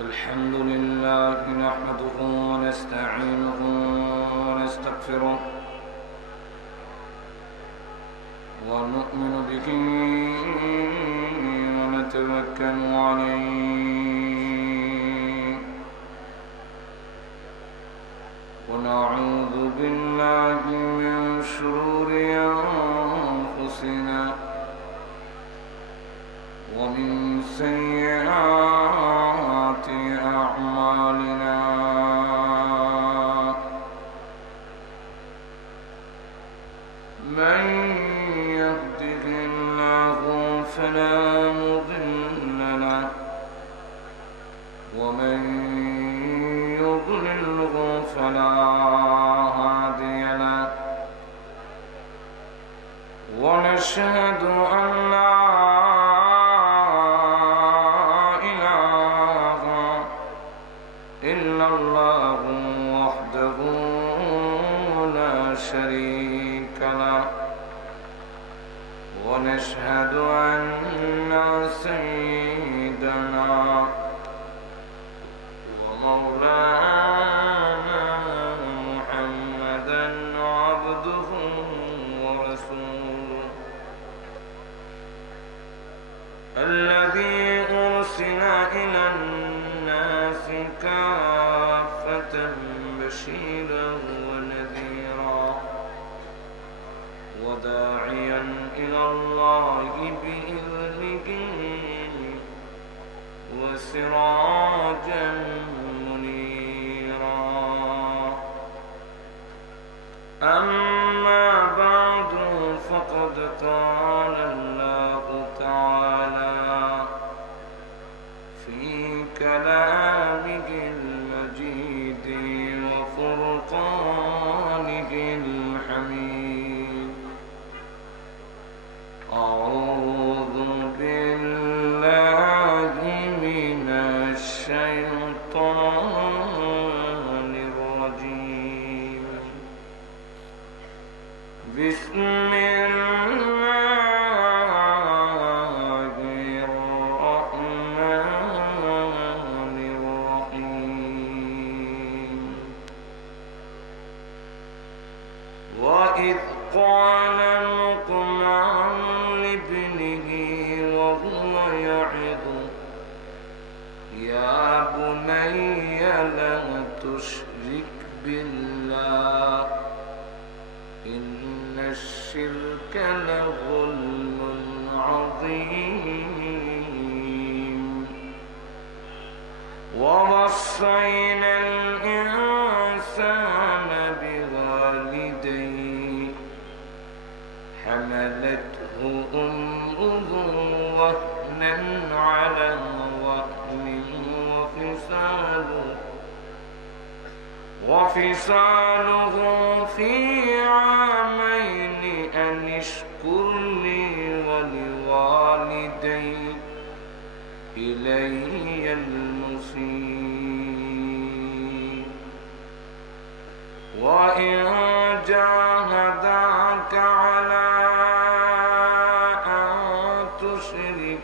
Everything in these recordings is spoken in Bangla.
الحمد لله نحمده ونستعينه ونستغفره ونؤمن به ونتوكل عليه ونعوذ بالله من شرور أنفسنا ومن سيئات أعمالنا من يهده الله فلا مضل له ومن يضلله فلا هادي له ونشهد أن لا إلا الله وحده لا شريك له ونشهد أن سيدنا ومولانا محمدا عبده ورسوله الذي أرسل إلى الناس كافة بشيرا ونذيرا وداعيا إلى الله بإذنه وسراجا منيرا أما بعد فقد قال الله تعالى في كلامه المجيد وفرقانه الحميد أعوذ بالله من الشيطان الرجيم بسم وإذ قال لقمان لابنه وهو يعظه يا بني لا تشرك بالله إن الشرك لظلم عظيم ووصينا الإنسان حملته أمه وهنا على وهن وفصاله في عامين أن اشكر لي ولوالديك إلي المصير وإن جاهداك على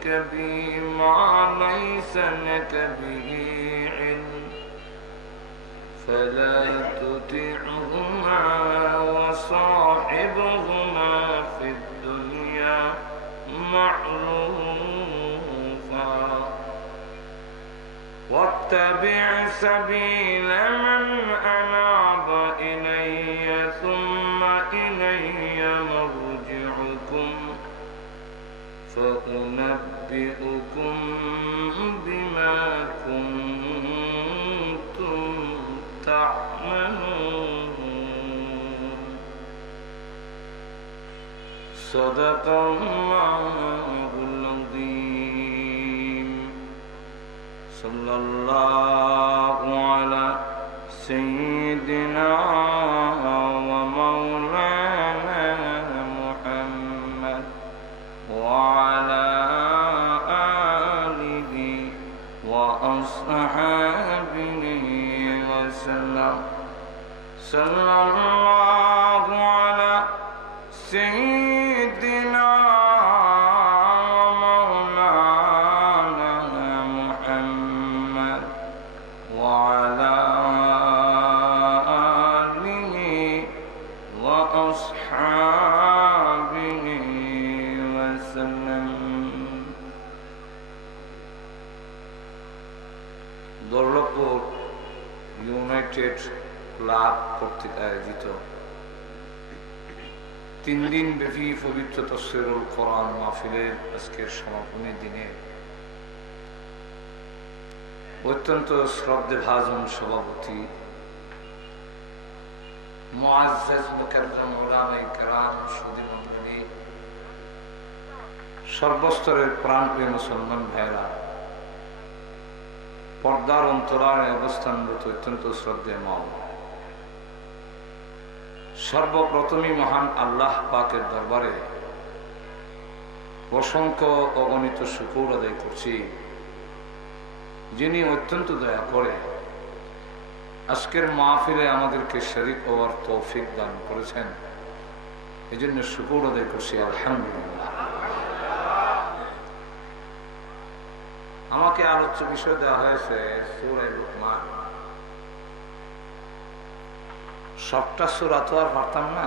بي ما ليس لك به علم فلا تطعهما وصاحبهما في الدنيا معروفا واتبع سبيل من أناب إلي ثم إلي مرجعكم فأنبئكم بما كنتم تعملون صدق الله العظيم صلى الله على سيدنا ومولانا محمد وعلى آله وأصحابه وسلم صلى الله على سيدنا ومولانا محمد দৌলতপুর ইউনাইটেড ক্লাব কর্তৃক আয়োজিত 3 দিন ব্যাপী পবিত্র তাফসীরুল কোরআন মাহফিলের আজকের সমাপনী দিনে অত্যন্ত শ্রদ্ধেভাজন সভাপতি মুআজ্জাজ মুকাররম উলামায়ে কেরাম, সুধী মণ্ডলী, সর্বস্তরের প্রাণপ্রিয় মুসলমান ভাইরা, পর্দার অন্তরালে অবস্থানরত অত্যন্ত শ্রদ্ধেয় মা, সর্বপ্রথমই মহান আল্লাহ পাকের দরবারে অসংখ্য অগণিত শুকর আদায় করছি, যিনি অত্যন্ত দয়া করে আজকের মাহফিলে আমাদেরকে শরীক হওয়ার তৌফিক দান করেছেন। এই জন্য শুকর আদায় করছি আলহামদুলিল্লাহ। আমাকে আলোচ্য বিষয় দেওয়া হয়েছে সূরা লুকমান। সবটা সূরা তো আর পারতাম না,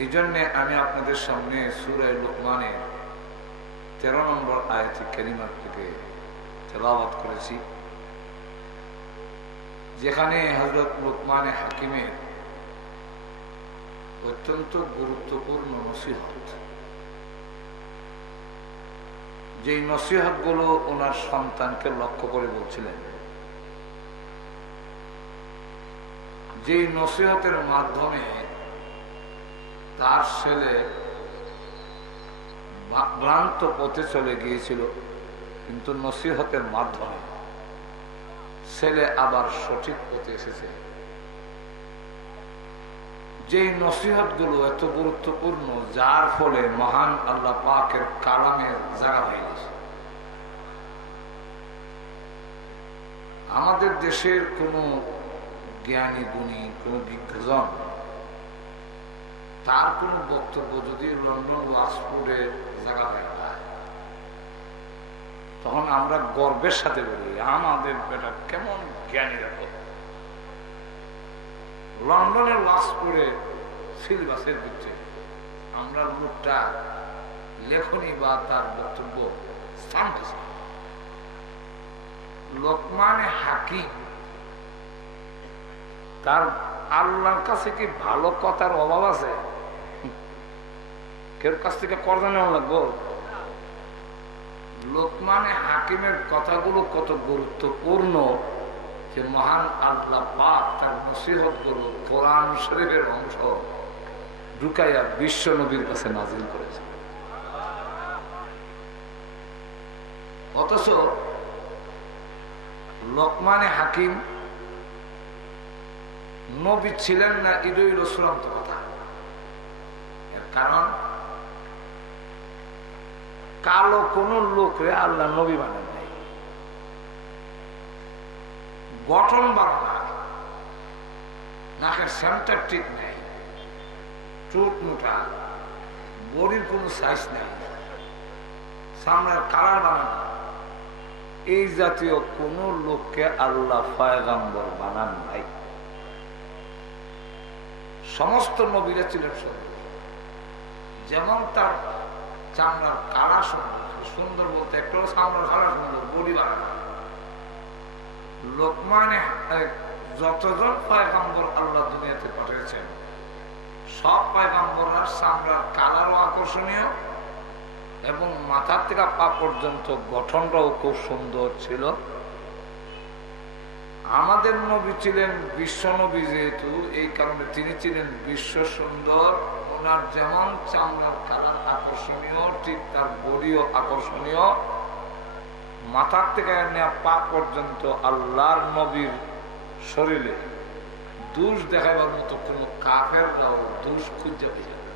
এই জন্যে আমি আপনাদের সামনে সূরা লুকমানের 13 নম্বর আয়াত কারিমা থেকে তেলাওয়াত করেছি, যেখানে হযরত লুকমান হাকিমের অত্যন্ত গুরুত্বপূর্ণ নসিহত, যেই নসিহত গুলো ওনার সন্তানকে লক্ষ্য করে বলছিলেন, যেই নসিহতের মাধ্যমে তার ছেলে ভ্রান্ত পথে চলে গিয়েছিল, কিন্তু নসিহতের মাধ্যমে ছেলে আবার সঠিক পথে এসেছে। যেই নসিহত গুলো এত গুরুত্বপূর্ণ, যার ফলে মহান আল্লাহ পাকের কালামের জায়গা হয়ে গেছে। আমাদের দেশের কোন জ্ঞানী গুণী, কোন বিজ্ঞজন, তার কোন বক্তব্য যদি লন্ডন ওয়াক্সফোর্ডে জায়গা হয়ে যায়, তখন আমরা গর্বের সাথে বলি আমাদের বেটা কেমন জ্ঞানী রাখো। লন্ডনের ওয়াক্সফোর্ডে সিলেবাসের ভিতরে আমরা লোকটা লেখনী বা তার বক্তব্য স্থান পেয়েছি। লোকমান হাকিম তার আল্লাহর কাছে কি ভালো কথার অভাব আছে? কেউ কাছ থেকে কর্জা নেওয়া লাগবো? লোকমান হাকিমের কথাগুলো কত গুরুত্বপূর্ণ যে মহান আল্লাহ পাক তার নসিহত গুলো কোরআন শরীফের অংশ ঢুকাইয়া বিশ্ব নবীর কাছে নাজিল করেছে। অথচ লোকমান হাকিম নবী ছিলেন না, এটাই হলো চূড়ান্ত কথা। এর কারণ কালো কোন লোকরে আল্লাহ নবী বানান নাই। গঠন ভালো না, নাকের সেন্টার ঠিক নেই, চোট মোটা, বডির কোনো সাইজ নেই, সামনের কালার বানানো, এই জাতীয় কোন লোককে আল্লাহ পয়গম্বর বানান নাই। সমস্ত নবীরা ছিলেন সুন্দর, যেমন তার চামড়ার কালা সুন্দর, সুন্দর বলতে একটু চামড়ার কালা সুন্দর, বডি বানানো। লোকমানে যতজন পয়গম্বর আল্লাহ দুনিয়াতে পাঠিয়েছেন, সব পয়গম্বররা চামড়ার কালারও আকর্ষণীয় এবং মাথা থেকে পা পর্যন্ত গঠনটাও খুব সুন্দর ছিল। আমাদের নবী ছিলেন বিশ্ব নবী, যেহেতু এই কারণে তিনি ছিলেন বিশ্ব সুন্দর। ওনার যেমন চামড়ার কালার আকর্ষণীয়, ঠিক তার বডিও আকর্ষণীয়। মাথার থেকে পা পর্যন্ত আল্লাহর নবীর শরীরে দোষ দেখাবার মতো কোন কাফেররাও দোষ খুঁজে পেয়ে যাবে।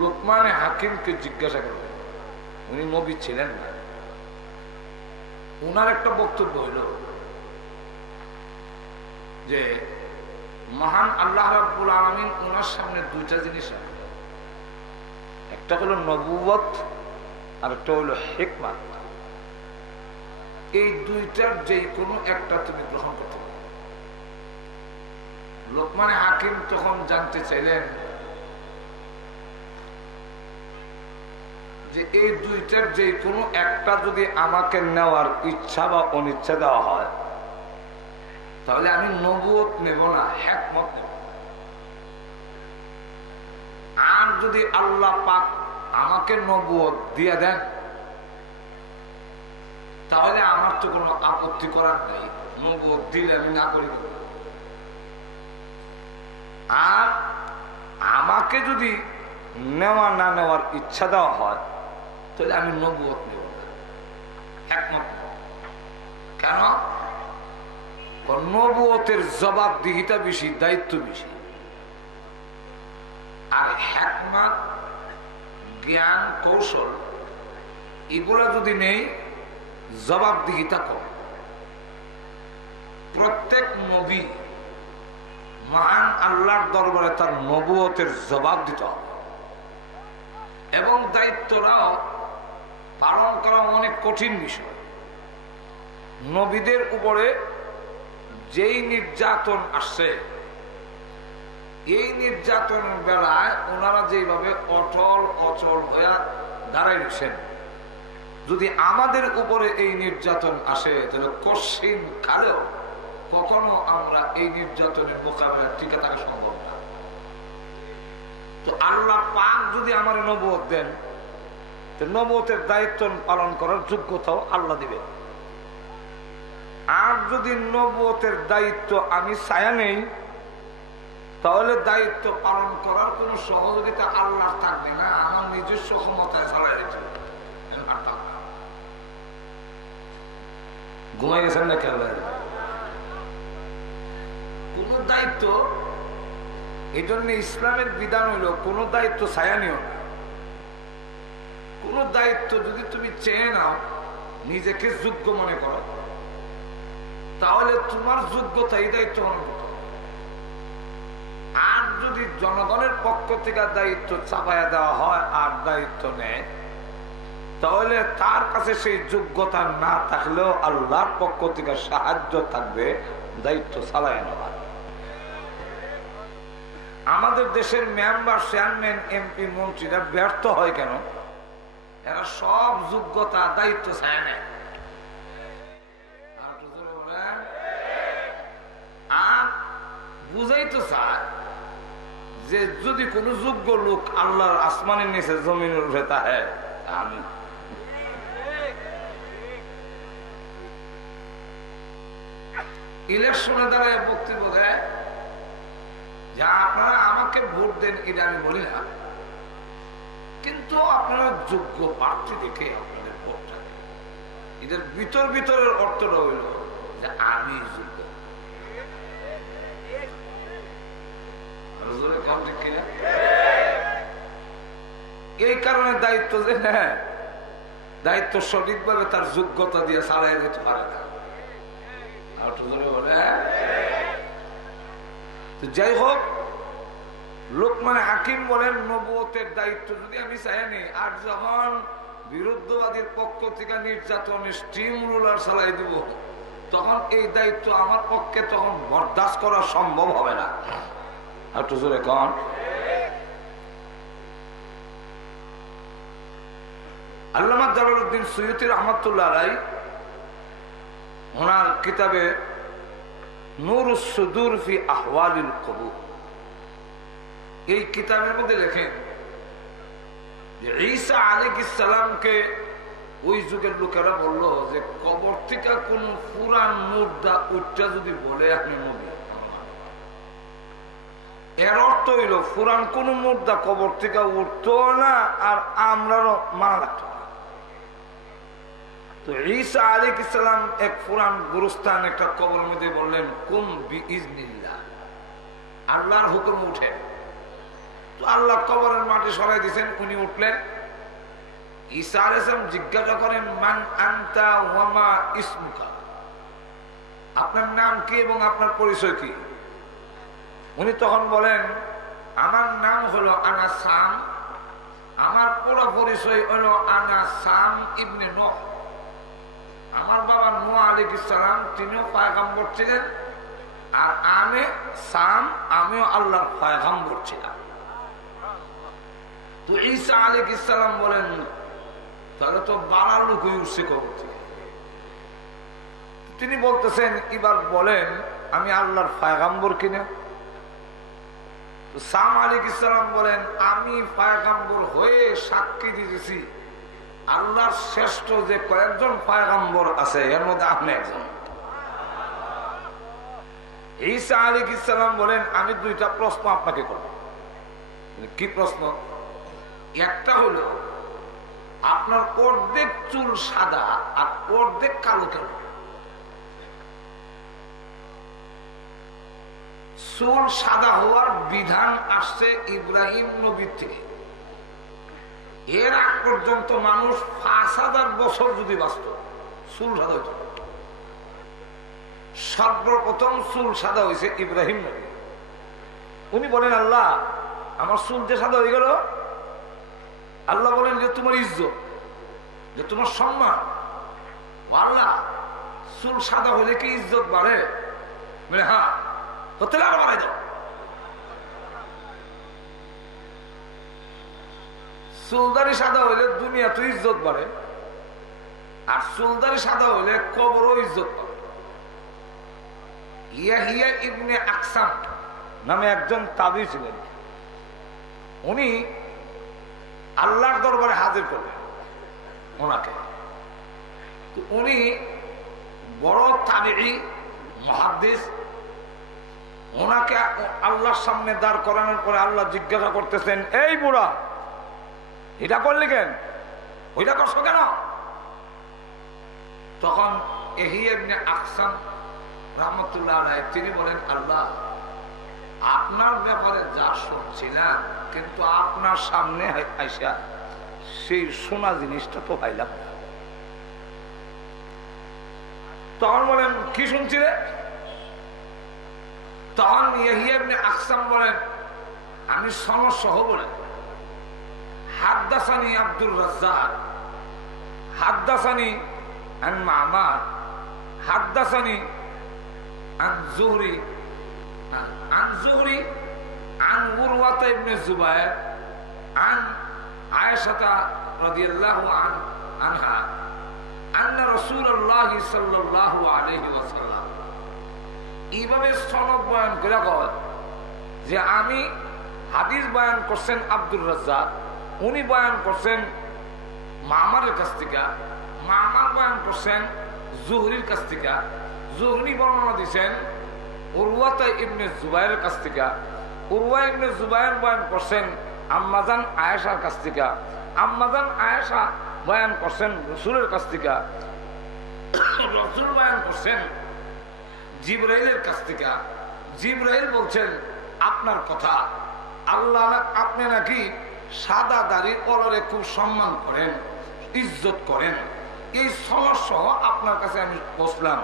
লোকমান হাকিমকে জিজ্ঞাসা করবেন, উনি নবী ছিলেন না। উনার একটা বক্তব্য হইল যে মহান আল্লাহ রাব্বুল আলামিন উনার সামনে দুইটা জিনিস, একটা হলো নবুয়ত আর একটা হলো হিকমত। এই দুইটার যে কোনো একটা তুমি গ্রহণ করতে পারো। লোকমান হাকিম তখন জানতে চাইলেন যে এই দুইটার যে কোনো একটা যদি আমাকে নেওয়ার ইচ্ছা বা অনিচ্ছা দেওয়া হয়, তাহলে আমি নবুয়ত নেব না, হিকমত নেব। আর যদি আল্লাহ পাক আমাকে নবুয়ত দিয়ে দেন, তাহলে আমার তো কোনো আপত্তি করার নেই, নবুয়ত দিলে আমি না করি। আর আমাকে যদি নেওয়া না নেওয়ার ইচ্ছা দেওয়া হয়, তাহলে আমি নবুয়ত নেব না, হিকমত নেব। কেন? নবুয়তের জবাবদিহিতা বেশি, দায়িত্ব বেশি। আর হিকমত, জ্ঞান, কৌশল এগুলা যদি নেই, জবাবদিহিতা কম। প্রত্যেক নবী মহান আল্লাহর দরবারে তার নবুয়তের জবাব দিতে হবে, এবং দায়িত্বরাও পালন করা অনেক কঠিন বিষয়। নবীদের উপরে যেই নির্যাতন আসছে, এই নির্যাতনের বেলায় ওনারা যেভাবে অটল অচল হয়ে দাঁড়াইছেন, যদি আমাদের উপরে এই নির্যাতন আসে, তাহলে কঠিন কালেও কখনো আমরা এই নির্যাতনের মোকাবেলা টিকে থাকা সম্ভব না। তো আল্লাহ পাক যদি আমার নবুয়ত দেন, তো নবুয়তের দায়িত্ব পালন করার যোগ্যতাও আল্লাহ দিবেন। আর যদি নবুয়তের দায়িত্ব আমি ছায়া নেই, তাহলে দায়িত্ব পালন করার কোন সহযোগিতা আল্লাহর থাকবে না, আমার নিজস্ব ক্ষমতায় চালাই দিতে। ঘুমাই গেছেন না কেউ? কোন দায়িত্ব, এই জন্য ইসলামের বিধান হইল কোন দায়িত্ব ছায়া নিও না। কোন দায়িত্ব যদি তুমি চেয়ে নাও, নিজেকে যোগ্য মনে করো, তাহলে তোমার যোগ্যতা এই দায়িত্ব মনে করো। আর যদি জনগণের পক্ষ থেকে দায়িত্ব চাপাইয়া দেওয়া হয় আর দায়িত্ব নেয়, তাহলে তার কাছে সেই যোগ্যতা না থাকলেও আল্লাহর পক্ষ থেকে সাহায্য থাকবে দায়িত্ব চালায় নেওয়া। আমাদের দেশের মেম্বার, চেয়ারম্যান, এমপি, মন্ত্রীরা ব্যর্থ হয় কেন? এরা সব যোগ্যতা দায়িত্ব চায় না। আর বুঝাইতে চায় যে যদি কোন যোগ্য লোক আল্লাহর আসমানের নিচে জমিনের উপরে থাকে, আমি ইলেকশনে দ্বারা বক্তব্য দেয় যে আপনারা আমাকে ভোট দেন, এটা আমি বলি না, কিন্তু আপনারা যোগ্য প্রার্থী দেখে আপনাদের ভোটটা। এদের ভিতরের অর্থটা হইল যে আমি যোগ্য। এই কারণে দায়িত্ব যে হ্যাঁ, দায়িত্ব সঠিকভাবে তার যোগ্যতা দিয়ে চালাই যেতে পারে না। যাই হোক, লোকমান হাকিম বলেন নবুয়তের দায়িত্ব যদি আমি চাই নি, আর যখন বিরুদ্ধবাদীর পক্ষ থেকে নির্যাতনের স্টিম রুলার চালাই দিব, তখন এই দায়িত্ব আমার পক্ষে তখন বরদাস্ত করা সম্ভব হবে না। একটু জোরে কন। আল্লামা জালালউদ্দিন সুয়ুতী রহমাতুল্লাহ আলাইহি ওনার কিতাবে নূরুস সুদূর ফি আহওয়ালিল কুবুর, এই কিতাবের মধ্যে লেখেন যে ঈসা আলাইহিস সালামকে ওই যুগের লোকেরা বলল যে কবর থেকে কোন পুরান মুর্দা উঠটা যদি বলে আপনি নবী, এর অর্থ হইল পুরান কোন মুর্দা কবর থেকে উঠতো না, আর আমরাও মারা লাগতো না। তো ঈসা আলাইহিস সালাম এক পুরান গুরুস্থান একটা কবরের মধ্যে বললেন কুম বিইজনিল্লাহ, আল্লাহর হুকুম উঠে। তো আল্লাহ কবরের মাটি সরাই দিয়েছেন, উনি উঠলেন। ঈসা আলাইহিস সালাম জিজ্ঞাসা করেন মান আনতা ওয়া মা ইসমুকা, আপনার নাম কি এবং আপনার পরিচয় কি? উনি তখন বলেন আমার নাম হলো আনা সাম, আমার পুরো পরিচয় হলো আনা সাম ইবনে নূহ। আমার বাবা নূহ আলাইহিস সালাম তিনিও পয়গম্বর ছিলেন, আর আমি সাম, আমিও আল্লাহর পয়গম্বর ছিলাম। তো ঈসা আলাইহিস সালাম বলেন তাহলে তো বাড়ার লোকই উঠছে কবর। তিনি বলতেছেন এবার বলেন আমি আল্লাহর পয়গম্বর কিনা? সাম আলাইহিস সালাম বলেন আমি পয়গম্বর হয়ে সাক্ষী দিয়েছি আল্লাহর শ্রেষ্ঠ যে কয়েকজন পয়গম্বর আছে এর মধ্যে আপনি একজন। ঈসা আলাইহিস সালাম বলেন আমি দুইটা প্রশ্ন আপনাকে করব। কি প্রশ্ন? একটা হলো আপনার অর্ধেক চুল সাদা আর অর্ধেক কালো কেন? চুল সাদা হওয়ার বিধান আসছে ইব্রাহিম নবীর থেকে। এর আগ পর্যন্ত মানুষ ৫,০০০ বছর যদি বাঁচত চুল সাদা হইত। সর্বপ্রথম চুল সাদা হয়েছে ইব্রাহিম নবী। উনি বলেন আল্লাহ আমার চুল যে সাদা হয়ে গেল, আল্লাহ বলেন যে তোমার ইজ্জত, যে তোমার সম্মান। আল্লাহ চুল সাদা হলে কি ইজ্জত বাড়ে? মানে হ্যাঁ, হতে আরো বাড়াই দাও। চুলদারি সাদা হইলে দুনিয়া তো ইজ্জত বাড়ে, আর চুলদারি সাদা হইলে কবরও ইজ্জত পাবে। ইয়াহিয়া ইবনে আকসাম নামে একজন তাবী ছিলেন। উনি আল্লাহর দরবারে হাজির করলেন ওনাকে। উনি বড় তাবেঈ মুহাদ্দিস। ওনাকে আল্লাহর সামনে দাঁড় করানোর পরে আল্লাহ জিজ্ঞাসা করতেছেন এই বুড়া এটা করলি কেন, ওইটা করছো কেন? তখন ইয়াহিয়া ইবনে আকসাম রাহমাতুল্লাহ আলাইহি তিনি বলেন আল্লাহ আপনার ব্যাপারে যা শুনছিলাম কিন্তু আপনার সামনে আইসা সেই সোনা জিনিসটা তো পাইলাম না। তখন বলেন কি শুনছিলে? তখন ইয়াহিয়া ইবনে আকসাম বলেন আমি সনদ সহ বলেন হাদ্দাসানি আব্দুর রাজ্জাক হাদ্দাসানি আন মামার হাদ্দাসানি আন জুহরি عن زهري عن عروة بن الزبير عن عائشة رضي الله عنها أن رسول الله صلى الله عليه وسلم এইভাবে সনদ বয়ান করে কয় যে আমি হাদিস বয়ান করছেন আব্দুর রাজ্জাক, উনি বয়ান করছেন মামারের কাছ থেকে, মামার বয়ান করছেন জুহরির কাছ থেকে, জুহরি বর্ণনা দিচ্ছেন উরওয়াতা ইবনে জুবাইরের কাছ থেকে, উরওয়া ইবনে জুবাইর বয়ান করছেন আম্মাজান আয়েশার কাছ থেকে, আম্মাজান আয়েশা বয়ান করছেন রাসূলের কাছ থেকে, রাসূল বয়ান করছেন জিবরাইলের কাছ থেকে। জিবরাইল বলছেন আপনার কথা আল্লাহ আপনি নাকি সাদা দাড়ি ওলারে খুব সম্মান করেন, ইজ্জত করেন। এই সমস্যা আপনার কাছে আমি বসলাম,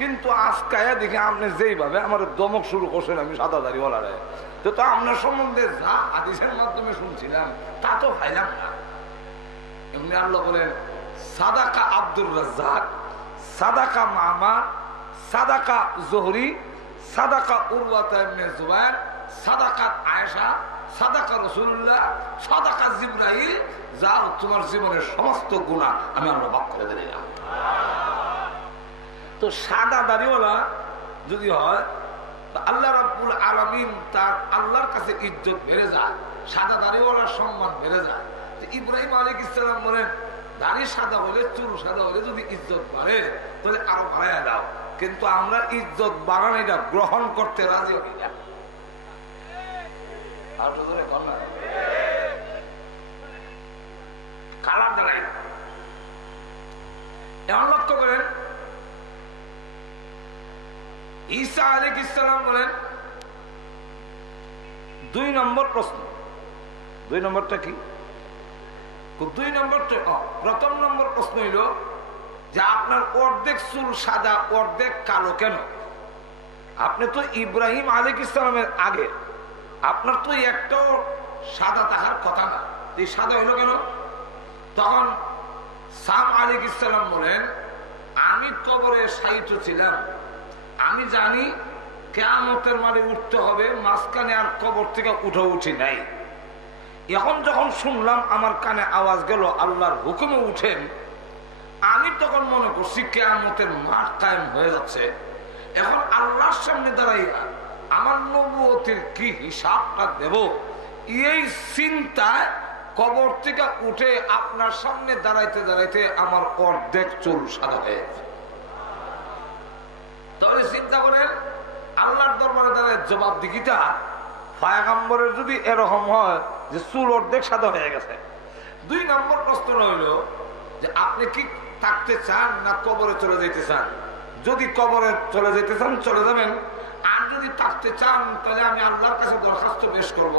কিন্তু আজকে দেখে আপনি যেইভাবে আমার দমক শুরু করছেন আমি সাদা দাড়িওয়ালারে, তো আপনার সম্বন্ধে যা হাদিসের মাধ্যমে শুনছিলাম তা তো পাইলাম না। এমনি আল্লাহ বলেন সাদাকা আব্দুর রাজ্জাক, সাদাকা মামা, সাদাকা জোহরি, সাদাকা উরওয়াতা ইবনে জুবাইর, সাদাকা আয়েশা, সাদাকা রাসূলুল্লাহ, সাদাকা জিবরাইল, যার তোমার জীবনের সমস্ত গুনাহ আমি আল্লাহ মাফ করে দিলাম। তো সাদা দাড়িওয়ালা যদি হয় আল্লাহ রাব্বুল আলামিন তার আল্লাহর কাছে ইজ্জত বেড়ে যায়, সাদা দাড়িওয়ালার সম্মান বেড়ে যায়। ইব্রাহিম আলাইহিস সালাম বলেন দাড়ি সাদা হলে চুল সাদা হলে যদি ইজ্জত বাড়ে তাহলে আরো বাড়াইয়া দাও, কিন্তু আমরা ইজ্জত বাড়ানোটা গ্রহণ করতে রাজি হই না। কালার দাঁড়াই এমন লক্ষ্য করেন ঈসা আলাইহিস সালাম বলেন ২ নম্বর প্রশ্ন। ২ নম্বরটা কি? ২ নম্বরটা প্রথম নম্বর প্রশ্ন হইল যে আপনার অর্ধেক চুল সাদা অর্ধেক কালো কেন? আপনি তো ইব্রাহিম আলাইহিস সালামের আগে, আপনার তো একটাও সাদা থাকার কথা না, এই সাদা হইল কেন? তখন সাম আলাইহিস সালাম বলেন আমি কবরে শায়িত ছিলাম, আমি জানি কিয়ামতের মাঠে উঠতে হবে, মাঝখানে আর কবর থেকে উঠি নাই। এখন যখন শুনলাম আমার কানে আওয়াজ গেল আল্লাহর হুকুমে উঠেন, আমি তখন মনে করছি কিয়ামতের মাঠ কায়েম হয়ে যাচ্ছে। এখন আল্লাহর সামনে দাঁড়াই আমার নবুয়তের কি হিসাবটা দেব, এই চিন্তায় কবর থেকে উঠে আপনার সামনে দাঁড়াইতে দাঁড়াইতে আমার অর্ধেক চুল সাদা হয়ে গেছে। তবে চিন্তা করেন আল্লাহর দরবারে দাঁড়ায় জবাব দিকিটা পয়গম্বরের যদি এরকম হয় যে চুল অর্ধেক সাদা হয়ে গেছে। 2 নম্বর প্রশ্ন রইল যে আপনি কি থাকতে চান না কবরে চলে যেতে চান? যদি কবরে চলে যেতে চান চলে যাবেন, আর যদি থাকতে চান তাহলে আমি আল্লাহর কাছে দরখাস্ত পেশ করব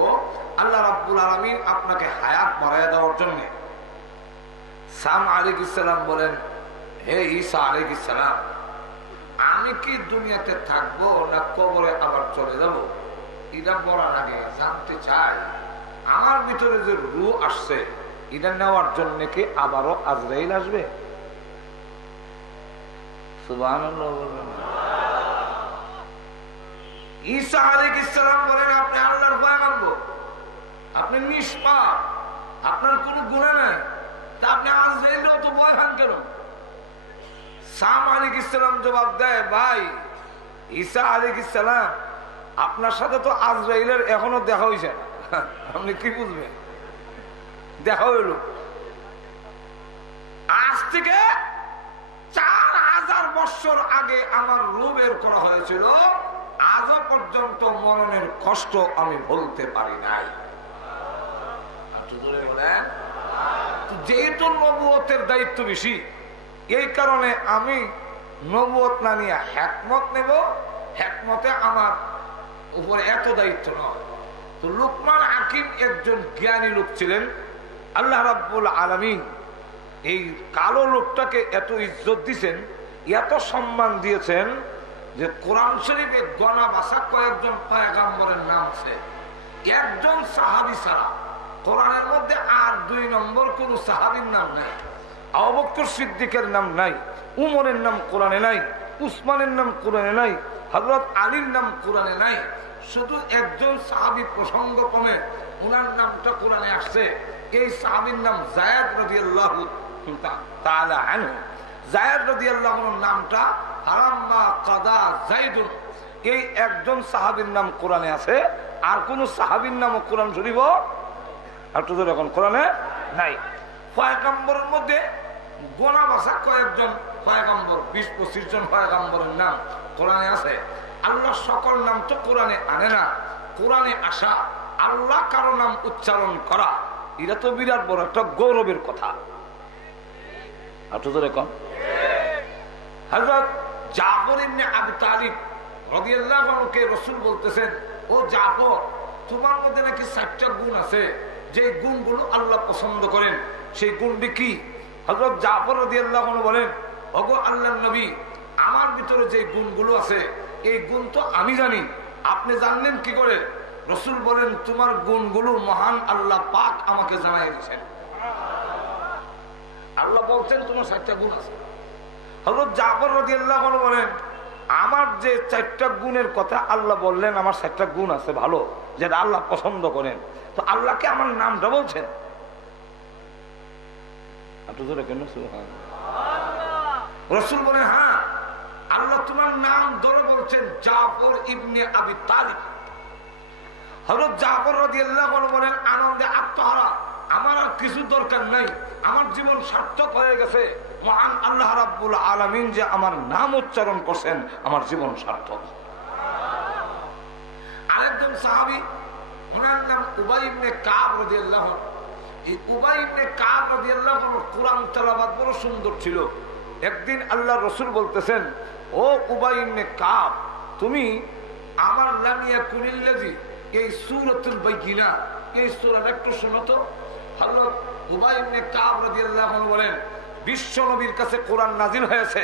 আল্লাহ রাব্বুল আলামিন আপনাকে হায়াত বাড়ায় দেওয়ার জন্য। সাম আলাইহিস সালাম বলেন, হে ঈসা আলাইহিস সালাম, আমি কি দুনিয়াতে থাকবো না কবরে আবার চলে যাব? এটা বলার আগে জানতে চাই আমার ভিতরে যে রূহ আসছে এটা নেওয়ার জন্য কি আবারও আজরাইল আসবে? সুবহানাল্লাহ। ঈসা আলাইহিস সালাম বলেন, আপনি আল্লাহর পয়গম্বর, আপনি নিষ্পাপ, আপনার কোনো গুনাহ নাই, তা আপনি আজরাইলের তো ভয় পান কেন? সাম আলাইহিস সালাম জবাব দেয়, ভাই ঈসা আলাইহিস সালাম, আপনার সাথে তো আজরাইলের এখনো দেখা হয়েছে না, আপনি কি বুঝবেন? দেখা হইল আজ থেকে 4000 বছর আগে আমার রূহ বের করা হয়েছিল, আজও পর্যন্ত মরণের কষ্ট আমি বলতে পারি নাই। যেহেতু নবুয়তের দায়িত্ব বেশি, এই কারণে আমি নবুয়ত না নিয়ে হিকমত নেব, হিকমতে আমার উপরে এত দায়িত্ব নয়। তো লুকমান হাকিম একজন জ্ঞানী লোক ছিলেন। আল্লাহ রাব্বুল আলামিন এই কালো লোকটাকে এত ইজ্জত দিয়েছেন, এত সম্মান দিয়েছেন যে কোরআন শরীফে গনা বাসা কয়েকজন পয়গম্বরের নাম আছে, একজন সাহাবী ছাড়া কোরআনের মধ্যে আর 2 নম্বর কোন সাহাবীর নাম নাই। আবু বকর সিদ্দিকের নাম নাই, উমরের নাম কোরআনে নাই, উসমানের নাম কোরআনে নাই, হযরত আলীর নাম কোরআনে নাই। শুধু একজন সাহাবী প্রসঙ্গক্রমে ওনার নামটা কোরআনে আসছে, এই সাহাবীর নাম যায়েদ রাদিয়াল্লাহু তাআলা আনহু। যায়েদ রাদিয়াল্লাহু আনহুর নামটা হারাম্মা কাদা যায়েদুন, এই একজন সাহাবীর নাম কোরআনে আছে, আর কোন সাহাবীর নাম কোরআন শরীফ এখন কোরআনে নাই। পয়গম্বরের মধ্যে গোনা বাসা কয়েকজন পয়গম্বর, 20-25 জন পয়গম্বরের নাম কোরআনে আছে। আল্লাহ সকল নাম তো কোরআনে আনে না, কোরআনে আসা আল্লাহ কারো নাম উচ্চারণ করা এটা তো বিরাট বড় একটা গৌরবের কথা। হযরত জাফর ইবনে আবি তালিব রাদিয়াল্লাহু আনহুকে রাসূল বলতেছেন, ও জাফর, তোমার মধ্যে নাকি 4টা গুণ আছে, যে গুণগুলো আল্লাহ পছন্দ করেন, সেই গুণটি কি? হযরত জাফর রাদিয়াল্লাহু আনহু বলেন, ওগো আল্লাহর নবী, আমার ভিতরে যে গুণগুলো আছে এই গুণ তো আমি জানি, আপনি জানলেন কি করে? রাসূল বলেন, তোমার গুণগুলো মহান আল্লাহ পাক আমাকে জানাই দিয়েছেন। আল্লাহ বলছেন তোমার 4টা গুণ আছে। হযরত জাফর রাদিয়াল্লাহু আনহু বলেন, আমার যে 4টা গুণের কথা আল্লাহ বললেন, আমার 4টা গুণ আছে ভালো, যেটা আল্লাহ পছন্দ করেন, তো আল্লাহকে আমার নামটা বলছেন। রাসূল বলেন, হ্যাঁ, আল্লাহ তোমার নাম ধরে বলছেন জাফর ইবনে আবি তালিব। হযরত জাফর রাদিয়াল্লাহু আনহু বলেন, আনন্দে আত্মহারা, আমার আর কিছু দরকার নাই, আমার জীবন সার্থক হয়ে গেছে, মহান আল্লাহ রাব্বুল আলামিন যে আমার নাম উচ্চারণ করছেন, আমার জীবন সার্থক। আরেকজন সাহাবী, ওনার নাম উবাই ইবনে কাব রাদিয়াল্লাহু আনহু। এই উবাই ইবনে কাব রাদিয়াল্লাহু আনহু কোরআন তেলাওয়াত বড় সুন্দর ছিল। একদিন আল্লাহ রাসূল বলতেছেন, ও উবাই ইবনে কাব, তুমি আমার লামিয়া কুনিল্লাজি এই সূরাতুল বাইয়িনা, এই সূরাটা একটু শোনো তো। হযরত উবাই ইবনে কাব রাদিয়াল্লাহু আনহু বলেন, বিশ্ব নবীর কাছে কোরআন নাজিল হয়েছে,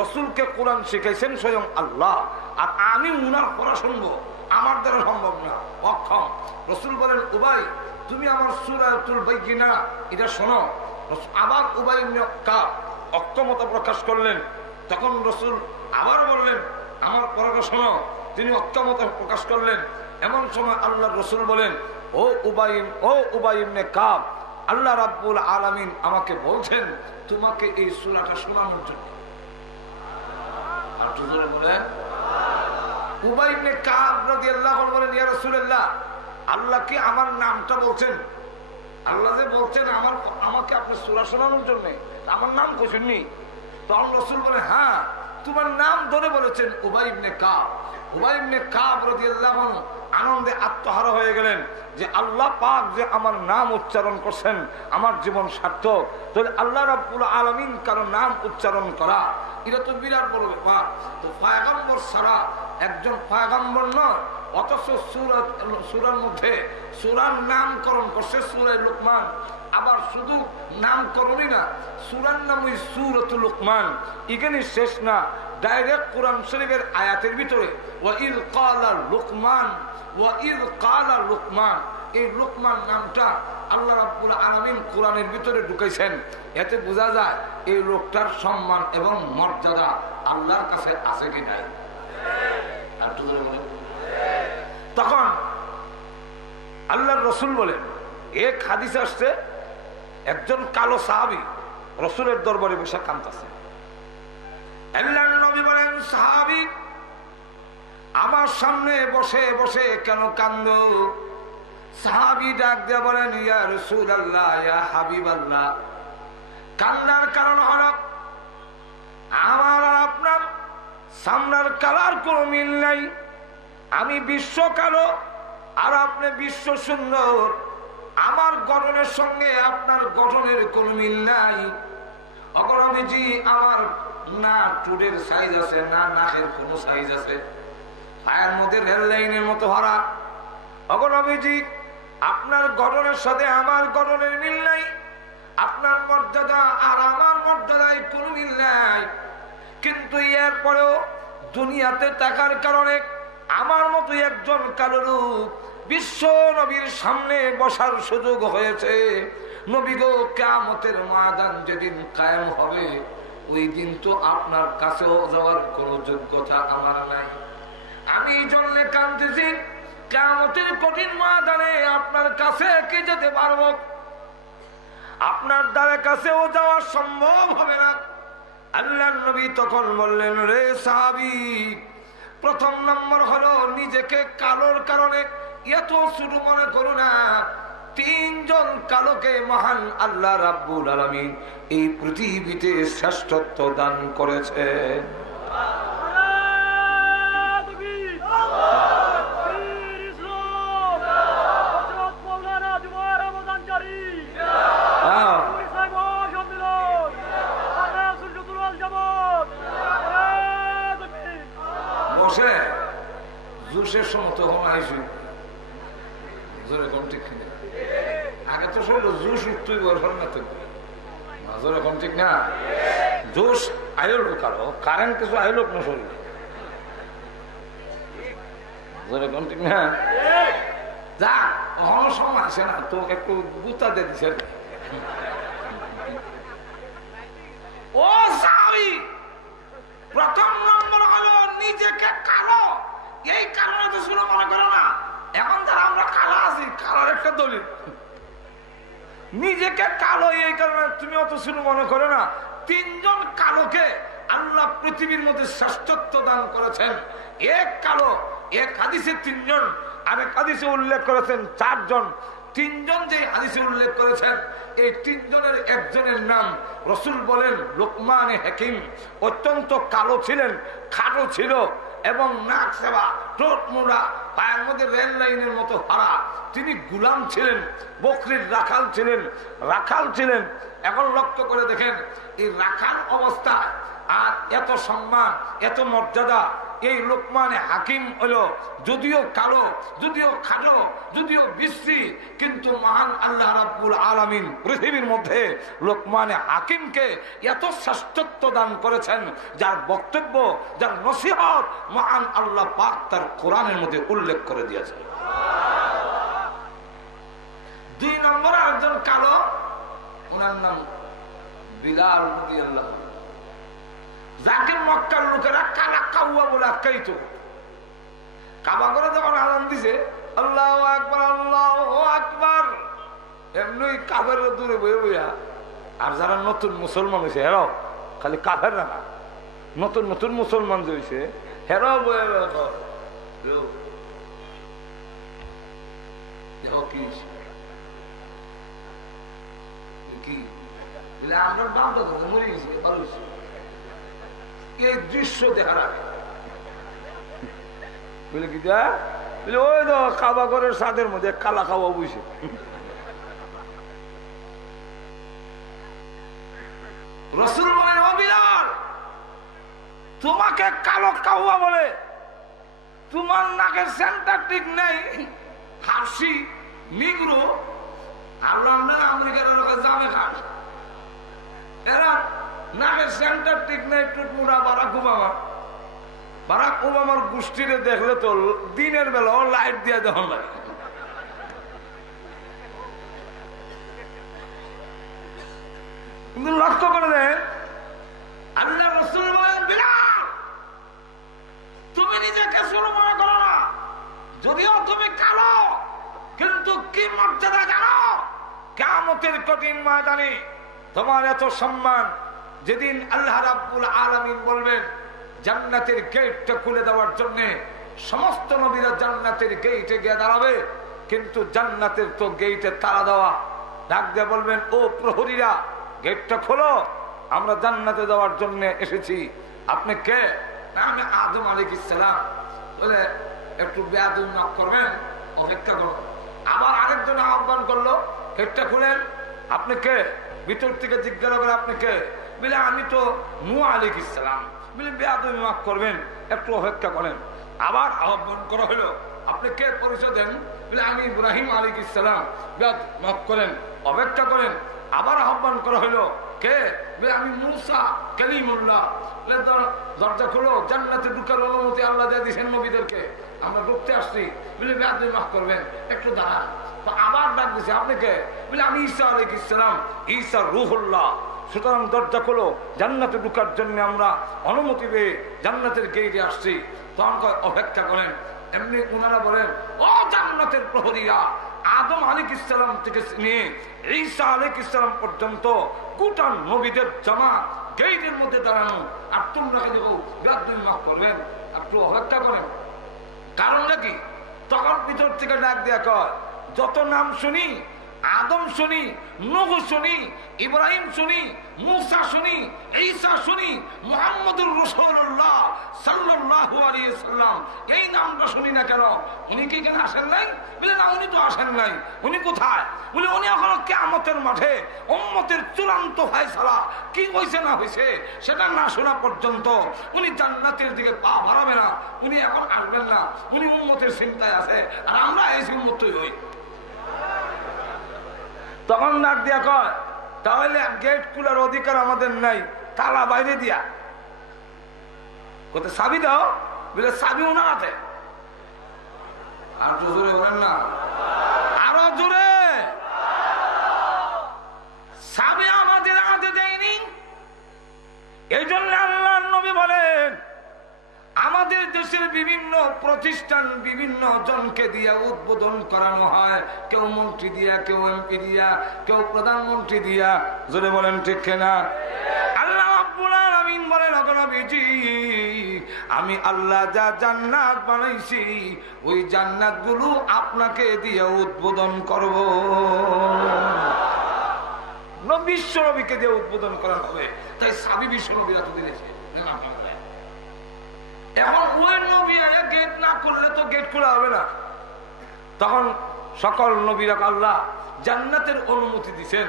রাসূলকে কোরআন শিখাইছেন স্বয়ং আল্লাহ, আর আমি উনার পড়া শুনবো, আমার দ্বারা সম্ভব না, অক্ষম। রাসূল বলেন, উবাই, তুমি আমার সূরাতুল বাইয়িনা এটা শোনো। আবার উবাই ইবনে কাব অক্ষমতা প্রকাশ করলেন, তখন রাসূল আবার বললেন, আমার পড়াটা শোনো। তিনি অক্ষমতা প্রকাশ করলেন। এমন সময় আল্লাহর রাসূল বলেন, ও উবাই ইবনে কাব, আল্লাহ রাব্বুল আলামিন আমাকে বলছেন তোমাকে এই সূরাটা শোনানোর জন্য। আর জোরে বলেন। উবাই ইবনে কাব রাদিয়াল্লাহু আনহু বলেন, ইয়া রাসূলুল্লাহ, আল্লাহ কি আমার নামটা বলছেন? আল্লাহ যে বলছেন আমাকে আপনি সূরা শোনানোর জন্য, আমার নাম কইছেননি? তখন রাসূল বলেন, হ্যাঁ তোমার নাম ধরে বলেছেন উবাই ইবনে কাব। উবাই ইবনে কাব রাদিয়াল্লাহু আনহু আনন্দে আত্মহারা হয়ে গেলেন যে আল্লাহ পাক যে আমার নাম উচ্চারণ করছেন, আমার জীবন সার্থক। তাহলে আল্লাহ রাব্বুল আলামিন কারো নাম উচ্চারণ করা এটা তো বিরাট বড় ব্যাপার। তো পয়গম্বর ছাড়া একজন পয়গম্বর নয়, অথচ সূরার মধ্যে সূরার নামকরণ করছে সূরা লুকমান। আবার শুধু নামকরণই না, সূরার নামই সূরাতুল লুকমান। এখানে শেষ না, ডাইরেক্ট কোরআন শরীফের আয়াতের ভিতরে ওয়াইদ ক্বালা লুকমান, ওয়াইদ ক্বালা লুকমান, এই লুকমান নামটা আল্লাহ রাব্বুল আলামিন কোরআনের ভিতরে ঢুকাইছেন। এতে বোঝা যায় এই লোকটার সম্মান এবং মর্যাদা আল্লাহর কাছে আছে কি নাই। আর তখন আল্লাহর রাসূল বলেন, এক হাদিস আসছে একজন কালো সাহাবী রাসূলের দরবারে বসে কাঁদতেছে। আল্লাহর নবী বলেন, সাহাবী আমার সামনে বসে বসে কেন কান্দো? সাহাবী ডাক দিয়ে বলেন, ইয়া রাসূলুল্লাহ, ইয়া হাবিবাল্লাহ, কান্নার কারণ হলো আমার আর আপনার সামনের কালার কোনো মিল নাই। আমি বিশ্ব কালো আর আপনি বিশ্ব সুন্দর। আমার গঠনের সঙ্গে আপনার গঠনের কোনো মিল নাই। অগরবিজি আমার না টুডের সাইজ আছে, না নাকের কোনো সাইজ আছে, পায়ের মধ্যে রেল লাইনের মতো ভরা। অগরবিজি আপনার গঠনের সাথে আমার গঠনের মিল নাই। আপনার মর্যাদা আর আমার মর্যাদায় কোনো মিল নাই। কিন্তু এরপরেও দুনিয়াতে টাকার কারণে আমার মতো একজন কালো রূপ বিশ্ব নবীর সামনে বসার সুযোগ হয়েছে। নবী গো, কিয়ামতের ময়দান যেদিন কায়েম হবে, ওই দিন তো আপনার কাছেও যাওয়ার কোনো যোগ্যতা আমার নাই। আমি এই জন্য কাঁদতেছি, কিয়ামতের কঠিন ময়দানে আপনার কাছে কে যেতে পারবো? আপনার দ্বারা কাছেও যাওয়া সম্ভব হবে না। আল্লাহর নবী তখন বললেন, রে সাহাবী, প্রথম নম্বর হলো নিজেকে কালোর কারণে এত ছোট মনে করো না। তিনজন কালোকে মহান আল্লাহ রাব্বুল আলামিন এই পৃথিবীতে শ্রেষ্ঠত্ব দান করেছেন। বসে জুসের সময় তখন আইসি ঠিক কিনা, আগে তো সব জুস উঠতেই বলবেন না, তো এখন ঠিক না। জুস আইল কারো কারেন্ট কিছু আইল না শরীরে, এখন ঠিক না। যা অন্য সময় আসে না তো একটু গুতা দিয়ে দিছে। ও সাহাবী, প্রথম নম্বর হলো নিজেকে কালো, এই কারণে তো শুরু মনে করো না। এখন যারা আমরা কালো আছি, কালোর একটা দলিল। নিজেকে কালো এই কারণে তুমি অত শুরু মনে করো না। তিনজন কালোকে আল্লাহ পৃথিবীর মধ্যে শ্রেষ্ঠত্ব দান করেছেন। এক কালো, এক হাদিসে তিনজন, আরেক হাদিসে উল্লেখ করেছেন চারজন। তিনজন যে হাদিসে উল্লেখ করেছেন, এই তিনজনের একজনের নাম রাসূল বলেন লুকমান হাকিম। অত্যন্ত কালো ছিলেন, খাটো ছিল এবং নাক সেবা, ঠোঁট মোড়া, পায়ের মধ্যে রেল লাইনের মতো হারা। তিনি গুলাম ছিলেন, বকরির রাখাল ছিলেন। এখন লক্ষ্য করে দেখেন, এই রাখাল অবস্থায় আর এত সম্মান, এত মর্যাদা এই লুকমান হাকিম হলো। যদিও কালো, যদিও খাটো, যদিও বিশ্রী, কিন্তু মহান আল্লাহ রাব্বুল আলামিন পৃথিবীর মধ্যে লুকমান হাকিমকে এত শ্রেষ্ঠত্ব দান করেছেন, যার বক্তব্য, যার নসিহত মহান আল্লাহ পাক তার কোরআনের মধ্যে উল্লেখ করে দিয়েছেন। দুই নম্বরে একজন কালো, ওনার নাম বিলাল রাদিয়াল্লাহু, যাকে মক্কার লোকেরা কালা কাউয়া বলে আখ্যায়িত। কাবা করে যখন আজান দিছে, আল্লাহু আকবার আল্লাহু আকবার। এমনি কাফের দূরে বয়ে বইয়া। আর যারা নতুন মুসলমান হয়েছে হেরাও খালি কাফের না, নতুন নতুন মুসলমান যে হয়েছে হেরাও বয়ে কি আমরা বাপ দাদা মরে গেছি ভালো হয়েছে। এই দৃশ্য দেখার আগে বুঝলে কি দা বুঝলে ওই তো কাবা ঘরের ছাদের মধ্যে কালা খাওয়া বুঝছে। রসুল বলেন ও বিলাল, তোমাকে কালো কাউয়া বলে, তোমার নাকের সেন্টার ঠিক নেই, হাসি নিগ্রো আল্লাহ আমেরিকার জামে খান, এরা নাকের সেন্টার ঠিক নেই, টুটমুড়া বারাক ওবামার গোষ্ঠীরে দেখলে তো দিনের বেলা লাইট দিয়ে দেওয়া লাগে। কিন্তু লক্ষ্য করে দেন আল্লাহ রাসূল বলেন বিলাল, তুমি নিজেকে ছোট মনে করো না, যদিও তুমি কালো কিন্তু কি মর্যাদা জানো? কিয়ামতের কঠিন ময়দানে তোমার এত সম্মান, যেদিন আল্লাহ রাব্বুল আলামিন বলবেন জান্নাতের গেটটা খুলে দেওয়ার জন্য সমস্ত নবীরা জান্নাতের গেটে গিয়ে দাঁড়াবে, কিন্তু জান্নাতের তো গেটে তালা দেওয়া। ডাক দিয়ে বলবেন ও প্রহরীরা গেটটা খোলো, আমরা জান্নাতে যাওয়ার জন্য এসেছি। আপনি কে? না আমি আদম আলাইহিস সালাম। বলে একটু বেয়াদবি মাফ করবেন, অপেক্ষা করো। আবার আরেকজন আহ্বান করলো গেটটা খুলেন। আপনি কে? ভিতর থেকে জিজ্ঞাসা করে আপনি কে? বলে আমি তো নূহ আলাইহিস সালাম। বলে বেয়াদবি মাফ করবেন, একটু অপেক্ষা করেন। আবার আহ্বান করা হলো আপনি কে? পরিচয় দেন। বলে আমি ইব্রাহিম আলাইহিস সালাম। বেয়াদবি মাফ করেন, অপেক্ষা করেন। আবার আহ্বান করা হলো কে? আমি মূসা কালিমুল্লাহ। দরজা খুলো, জান্নাতে ঢুকার অনুমতি আল্লাহ দিয়ে দিয়েছেন নবীদেরকে, আমরা ঢুকতে আসছি। বলে বেয়াদবি মাফ করবেন, একটু দাঁড়ান। তো আবার ডাক দিছে আপনি কে? বলে আমি ঈসা আলাইহিস সালাম, ঈসা রূহুল্লাহ। সুতরাং দরজা খোলো, জান্নাতে ঢুকার জন্য আমরা অনুমতি পেয়ে জান্নাতের গেটে আসছি। তখন অপেক্ষা করেন। এমনি ওনারা বলেন ও জান্নাতের প্রহরীরা, আদম আলাইহিস সালাম থেকে নিয়ে ঈসা আলাইহিস সালাম পর্যন্ত গোটা নবীদের জামা গেটের মধ্যে দাঁড়ানো, আর তোমরা কি দেখো বেয়াদবি মাফ করবেন, একটু অপেক্ষা করেন। কারণটা কি? তখন ভিতর থেকে ডাক দেয়া কয় যত নাম শুনি, আদম শুনি, নূহ শুনি, ইব্রাহিম শুনি, মূসা শুনি, ঈসা শুনি, মুহাম্মদুর রাসূলুল্লাহ সাল্লাল্লাহু আলাইহি সাল্লাম, এই নামটা শুনি না কেন? উনি কি এখানে আসেন নাই? বলে না, উনি তো আসেন নাই। উনি কোথায়? বলে উনি এখন কিয়ামতের মাঠে উম্মতের চূড়ান্ত ফয়সালা কি হয়েছে না হয়েছে সেটা না শোনা পর্যন্ত উনি জান্নাতের দিকে পা বাড়াবে না, উনি এখন আসবেন না। উনি উম্মতের চিন্তায় আছে, আর আমরা এই উম্মতই হই। তখন ডাক দিয়া কয় তাহলে গেট খোলার অধিকার আমাদের নাই, তালা বাইরে দিয়া। কোথায় চাবি দাও? বলে চাবি ওনার হাতে। আর জোরে বলেন না, আরো জোরে। চাবি আমাদের হাতে দেয়নি। এই জন্য আল্লাহর নবী বলেন আমাদের দেশের বিভিন্ন প্রতিষ্ঠান বিভিন্ন জনকে দিয়া উদ্বোধন করানো হয়, কেউ মন্ত্রী দিয়া, কেউ এমপি দিয়া, কেউ প্রধানমন্ত্রী দিয়া। জোরে বলেন ঠিক কিনা? আল্লাহ রাব্বুল আলামিন বলেন ও নবীজি, আমি আল্লাহ যা জান্নাত বানাইছি ওই জান্নাতগুলো আপনাকে দিয়া উদ্বোধন করব। বিশ্ব নবীকে দিয়ে উদ্বোধন করা হবে, তাই সাবি বিশ্ব নবীরা তো দিয়েছে। এখন ওই নবী গেট না করলে তো গেট খোলা হবে না। তখন সকল নবীরা আল্লাহ জান্নাতের অনুমতি দিচ্ছেন,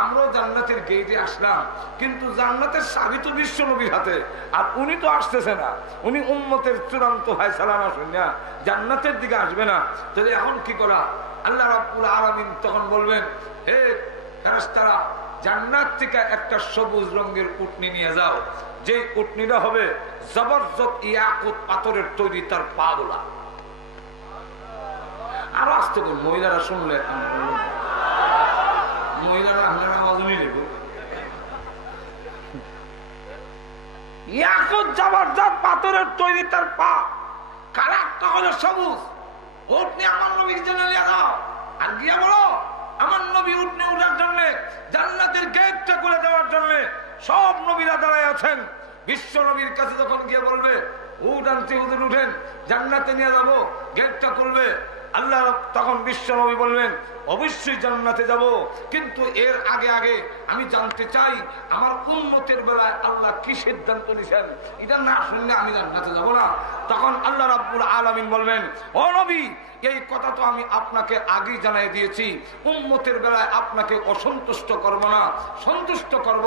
আমরাও জান্নাতের গেটে আসলাম, কিন্তু জান্নাতের চাবি তো বিশ্ব নবীর হাতে, আর উনি তো আসতেছে না। উনি উম্মতের চূড়ান্ত ফয়সালা না শুনিয়া জান্নাতের দিকে আসবে না। তাহলে এখন কি করা? আল্লাহ রাব্বুল আলামিন তখন বলবেন হে ফেরেশতারা, জান্নাত থেকে একটা সবুজ রঙের উটনি নিয়ে যাও, যে উটনিটা হবে জবরদস্ত ইয়াকুত পাথরের তৈরি, তার পা গুলা। আরো আসতে করুন, মহিলারা শুনলে মহিলারা আপনার আওয়াজ নিয়ে নেব। ইয়াকুত জবরদস্ত পাথরের তৈরি তার পা, কালারটা হলো সবুজ। উট নিয়ে আমার নবীর জন্য নিয়ে যাও, আর গিয়া বলো আমার নবী উট নিয়ে উঠার জন্য জান্নাতের গেটটা করে দেওয়ার জন্য সব নবীরা দাঁড়ায় আছেন। বিশ্ব নবীর কাছে যখন গিয়ে বলবে উট আনতে, হুজুর উঠেন জান্নাতে নিয়ে যাবো, গেটটা করবে, আল্লাহ তখন বিশ্ব নবী বলবেন অবশ্যই জান্নাতে যাব, কিন্তু এর আগে আগে আমি জানতে চাই আমার উম্মতের বেলায় আল্লাহ কি সিদ্ধান্ত নিয়েছেন, এটা না শুনলে আমি জান্নাতে যাব না। তখন আল্লাহ রাব্বুল আলামিন বলবেন, ও নবী এই কথা তো আমি আপনাকে আগেই জানাই দিয়েছি, উম্মতের বেলায় আপনাকে অসন্তুষ্ট করব না, সন্তুষ্ট করব,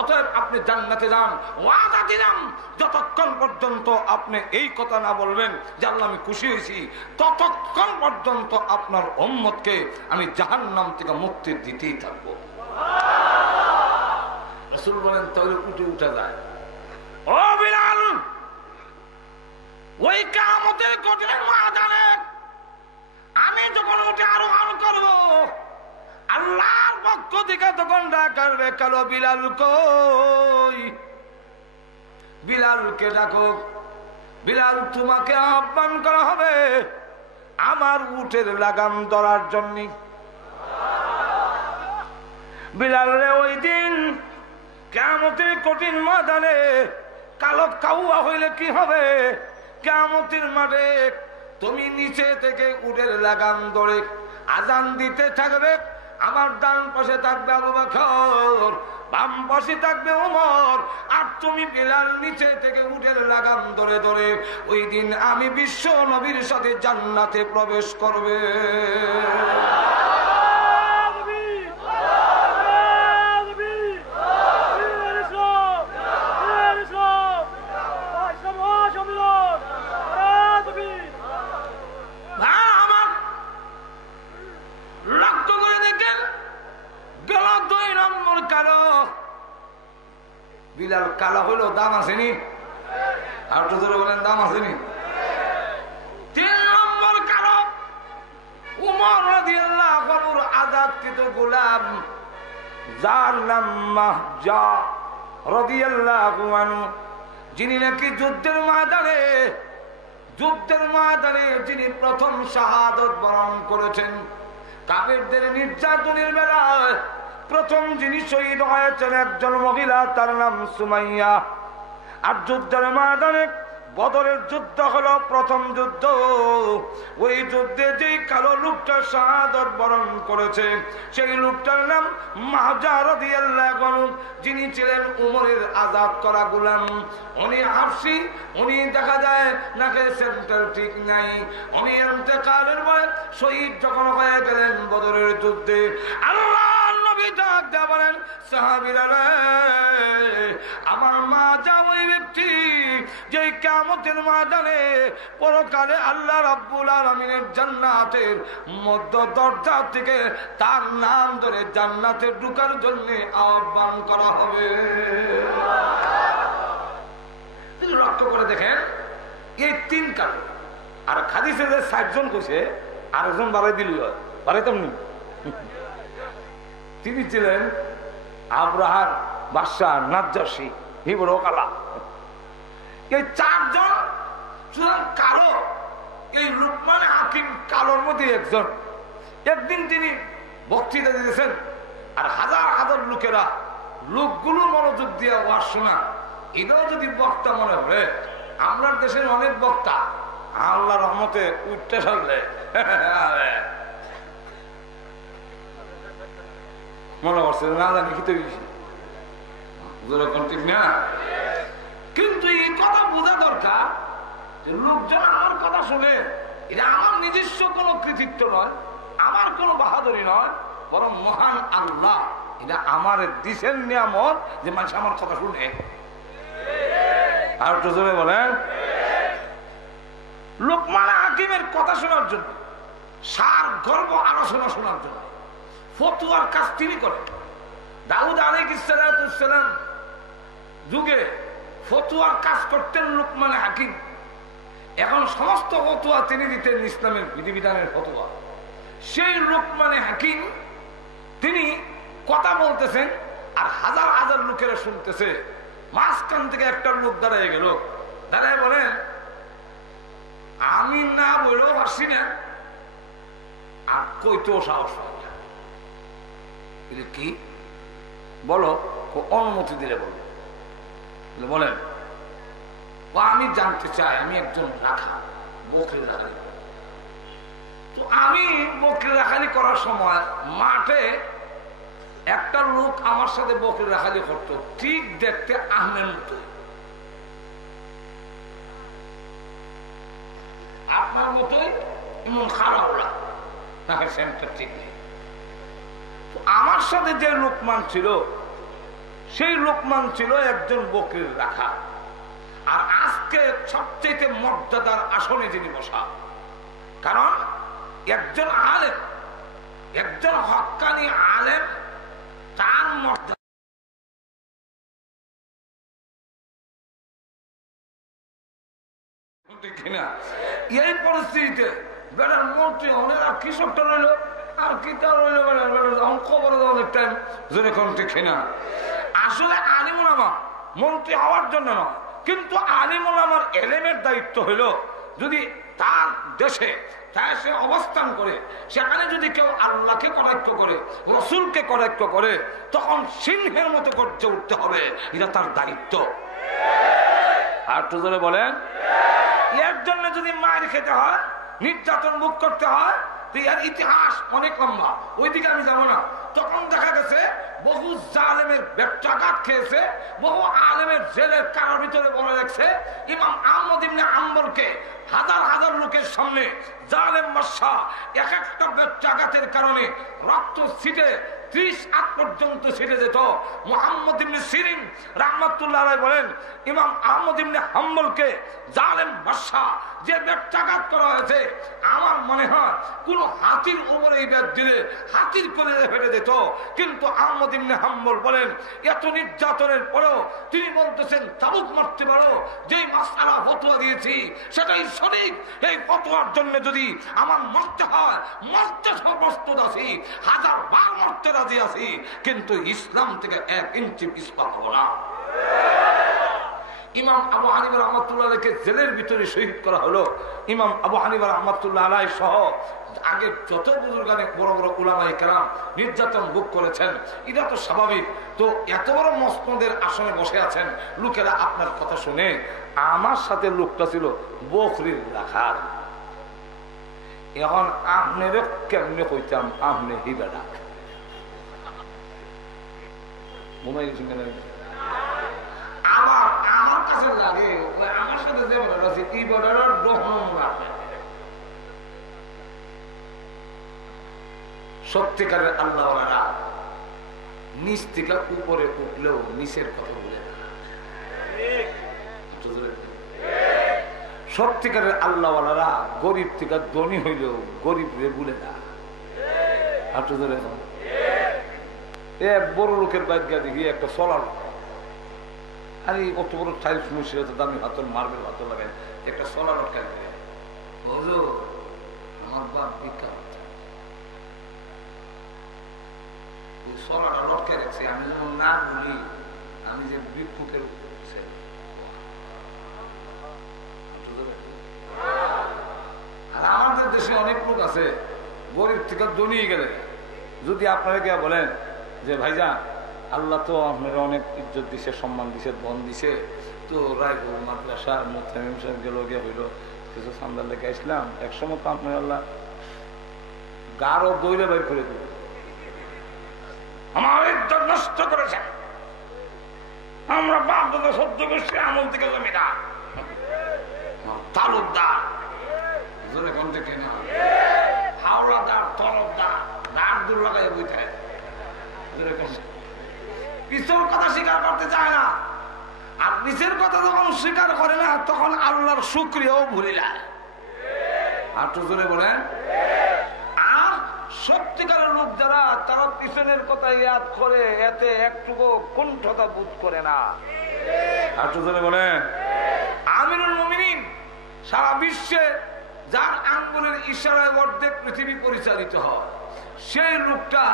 অতএব আপনি জান্নাতে যান। ওয়াদা দিলাম যতক্ষণ পর্যন্ত আপনি এই কথা না বলবেন যে আল্লাহ আমি খুশি হয়েছি, ততক্ষণ পর্যন্ত আপনার উম্মতকে আমি জাহান্নাম থেকে মুক্তি দিতেই থাকবো। রাসূল বলেন তাহলে উঠে উঠা যায়। ও বিলাল, ওই কিয়ামতের কঠিন ময়দানে আমি যখন উঠে আরোহণ করব, আল্লাহর পক্ষ থেকে তখন ডাকবে, কালো বিলাল কই, বিলালকে ডাকো, বিলাল তোমাকে আহ্বান করা হবে আমার উটের লাগাম ধরার জন্য। বিলাল রে ওই দিন কিয়ামতের কঠিন ময়দানে কালো কাউয়া হইলে কি হবে, কিয়ামতের মাঠে তুমি নিচে থেকে উটের লাগাম ধরে আজান দিতে থাকবে, আমার ডান পাশে থাকবে আবু বকর, বাম পাশে থাকবে ওমর, আর তুমি বিলাল নিচে থেকে উটের লাগাম ধরে ধরে ওই দিন আমি বিশ্ব নবীর সাথে জান্নাতে প্রবেশ করবে। বিলাল কালা হইলো দাম আসেনি, আর তো ধরে বলেন দাম আসেনি। 3 নম্বর কালো উমর রাদিয়াল্লাহু আনহুর আযাবকৃত গোলাম যার নাম মাহজা রাদিয়াল্লাহু আনহু, যিনি নাকি যুদ্ধের ময়দানে যিনি প্রথম শাহাদাত বরণ করেছেন। কাফেরদের নির্যাতনের বেলায় প্রথম যিনি শহীদ হয়েছেন একজন মহিলা, তার নাম সুমাইয়া। আর যুদ্ধের ময়দানে বদরের যুদ্ধ হলো প্রথম যুদ্ধ, ওই যুদ্ধে যেই কালো লোকটা শাহাদাত বরণ করেছে সেই লোকটার নাম মাহজা রাদিয়াল্লাহু আনহু, যিনি ছিলেন উমরের আজাদ করা গোলাম। উনি হাফসি, উনি দেখা যায় নাকি সেন্টার ঠিক নাই, উনি ইন্তেকালের পরে শহীদ যখন হয়ে গেলেন বদরের যুদ্ধে, আল্লাহ ডাক দেয়া বলেন সাহাবীরা রে, আমার মা যা ওই ব্যক্তি যে কিয়ামতের ময়দানে পরকালে আল্লাহ রাব্বুল আলামিনের জান্নাতের মধ্য দরজা থেকে তার নাম ধরে জান্নাতে ঢোকার জন্য আহ্বান করা হবে। লক্ষ্য করে দেখেন এই 3 কারণ। আর হাদিসে যে 60 জন কইছে আরেকজন বাড়াই দিল, বাড়াইতাম নি, তিনি ছিলেন আব্রাহার বাদশা নাজ্জাশী হিবরু কালা। এই 4 জন চূড়ান্ত কালো, এই লুকমান হাকিম কালোর মধ্যে একজন। একদিন তিনি বক্তৃতা দিতেছেন, আর হাজার হাজার লোকগুলো মনোযোগ দিয়ে ওয়াজ শোনা, এটাও যদি বক্তা মনে হবে। আমরা দেশের অনেক বক্তা আল্লাহ রহমতে উঠতে সারলে মনে করছে না জানি কি তো ঠিক না। কিন্তু এই কথা বোঝা দরকার যে লোকজন আমার কথা শুনে, এটা আমার নিজস্ব কোনো কৃতিত্ব নয়, আমার কোনো বাহাদুরি নয়, বরং মহান আল্লাহ এটা আমার দিছেন নিয়ামত যে মানুষ আমার কথা শুনে। আর তো জোরে বলেন, লোকমান হাকিমের কথা শোনার জন্য, সার গর্ব আলোচনা শোনার জন্য ফতুয়ার কাজ তিনি করেন। দাউদ আলাইহিস সালাম যুগে ফতুয়ার কাজ করতেন লোকমান হাকিম। এখন সমস্ত ফতুয়া তিনি দিতেন ইসলামের বিধিবিধানের ফতুয়া। সেই লোকমান হাকিম তিনি কথা বলতেছেন আর হাজার হাজার লোকেরা শুনতেছে। মাঝখান থেকে একটা লোক দাঁড়ায় গেল, দাঁড়ায় বলেন আমি না বলেও পারছি না, আর কইতেও সাহস হয় না। কি বলো? অনুমতি দিলে বলবো। বলেন। আমি জানতে চাই, আমি একজন রাখা, বকরি রাখালি। তো আমি বকরি রাখালি করার সময় মাঠে একটা লোক আমার সাথে বকরি রাখালি করতো, ঠিক দেখতে আহমের মতো, আপনার মতোই এমন খারাপরা, তাকে সেন্টার ঠিক নেই। আমার সাথে যে লোকমান ছিল, সেই লোকমান ছিল একজন বকরির রাখা। আর আজকে সবচেয়ে মর্যাদার আসনে যিনি বসা, কারণ একজন আলেম, একজন হক্কানি আলেম, তার মর্যাদা এই পরিস্থিতিতে বেড়ার মন্ত্রী অনেক কৃষকটা রইল আর কি তা রইল, খবর অনেক টাইম জোরে কোন ঠিক না। আসলে আলিমুল আমা মন্ত্রী হওয়ার জন্য নয়, কিন্তু আলিমুল আমার এলেমের দায়িত্ব হইল যদি তার দেশে সে অবস্থান করে, সেখানে যদি কেউ আল্লাহকে কটাক্ষ করে, রসুলকে কটাক্ষ করে, তখন সিংহের মতো গর্জে উঠতে হবে, এটা তার দায়িত্ব। আর তো ধরে বলেন, এর জন্য যদি মার খেতে হয়, নির্যাতন ভোগ করতে হয়, তো এর ইতিহাস অনেক লম্বা, ওইদিকে আমি যাবো না। তখন দেখা গেছে বহু জালেমের ব্যবসাঘাত খেয়েছে, বহু আলেমের জেলের কারার ভিতরে বলে রাখছে। ইমাম আহমদ ইবনে হাম্বলকে হাজার হাজার লোকের সামনে জালেম বাদশা এক একটা ব্যবসাঘাতের কারণে রক্ত ছিটে 30 হাত পর্যন্ত ছিটে যেত। মুহাম্মদ ইবনে সিরিন রাহমাতুল্লাহ আলাইহি বলেন, ইমাম আহমদ ইবনে হাম্বলকে জালেম বাদশা যে ব্যবসাঘাত করা হয়েছে, আমার মনে হয় কোন হাতির উপরে এই ব্যাট দিলে হাতির করে ফেলে যেত। কিন্তু আহমদ ইবনে হাম্বল বলেন, এত নির্যাতনের পরেও তিনি বলতেছেন তাবুক মারতে পারো, যেই মাসআলা ফতোয়া দিয়েছি সেটাই সঠিক, এই ফতোয়ার জন্য যদি আমার মরতে হয় মরতে প্রস্তুত আছি, 1000 বার মরতে রাজি আছি, কিন্তু ইসলাম থেকে 1 ইঞ্চি পিছপা হব না। ইমাম আবু হানিফা রাহমাতুল্লাহ আলাইহিকে জেলের ভিতরে শহীদ করা হলো। ইমাম আবু হানিফা রাহমাতুল্লাহ আলাইহি সহ আগে যত বুজুর্গানে বড় বড় উলামায়ে কেরাম নির্যাতন ভোগ করেছেন, এটা তো স্বাভাবিক। তো এত বড় মসনদের আসনে বসে আছেন, লোকেরা আপনার কথা শুনে, আমার সাথে লোকটা ছিল বকরির রাখাল। এখন আপনারে কেমনে কইতাম আপনি হিবেডা ঘুমাই গেছেন কেন? আবার আমার কাছে লাগে আমার সাথে যে বেড়া আছে এই বেড়ার গ্রহণ রাখে। সত্যিকারের আল্লাহওয়ালারা নিচ থেকে উপরে উঠলেও নিচের কথা বলে না। সত্যিকারের আল্লাহওয়ালারা গরিব থেকে ধনী হইলেও গরিব রে বলে না। বড় লোকের বাগ্যা দেখি একটা চলার, আরে কত বড় টাইলস মুসিয়ে দামি হাতল মার্বেল হাতল লাগাই একটা চলা লটকাই দেয়। আমার বাপ ভিক্ষা ওই চলাটা লটকে রেখেছে, আমি যেমন না বলি আমি যে ভিক্ষুকের আর আমাদের দেশে অনেক লোক আছে গরিব থেকে দনিয়ে গেলে যদি আপনারা কে বলেন যে ভাইজান আল্লাহ তো আপনারা অনেক ইজ্জত দিছে, সম্মান দিছে, বন দিছে, তো রায়পুর মাদ্রাসার মোতামিম সাহেব গেল গিয়ে হইল কিছু সান্দার লেগে আসলাম, একসময় তো আপনার আল্লাহ গাঢ় দৌড়ে বাইর করে দিল, আমার ইজ্জত নষ্ট করেছে, আমরা বাপ দাদা সহ্য করছি আমল থেকে জমিদার তালুকদার জোরে কোন থেকে না হাওড়াদার তলবদার দাঁড় দূর লাগাই বইতে পিছর কথা স্বীকার করতে চায় না। আর নিচের কথা যখন স্বীকার করে না তখন আল্লাহর শুকরিয়াও ভুলে যায়। আর তো জোরে বলেন। আর সত্যিকারের লোক যারা তারা পিছনের কথা ইয়াদ করে এতে একটুকু কুণ্ঠতা বোধ করে না। আর তো জোরে বলেন। আমিরুল মুমিনিন সারা বিশ্বে যার আঙ্গুলের ইশারায় অর্ধেক পৃথিবী পরিচালিত হয়, সেই লোকটা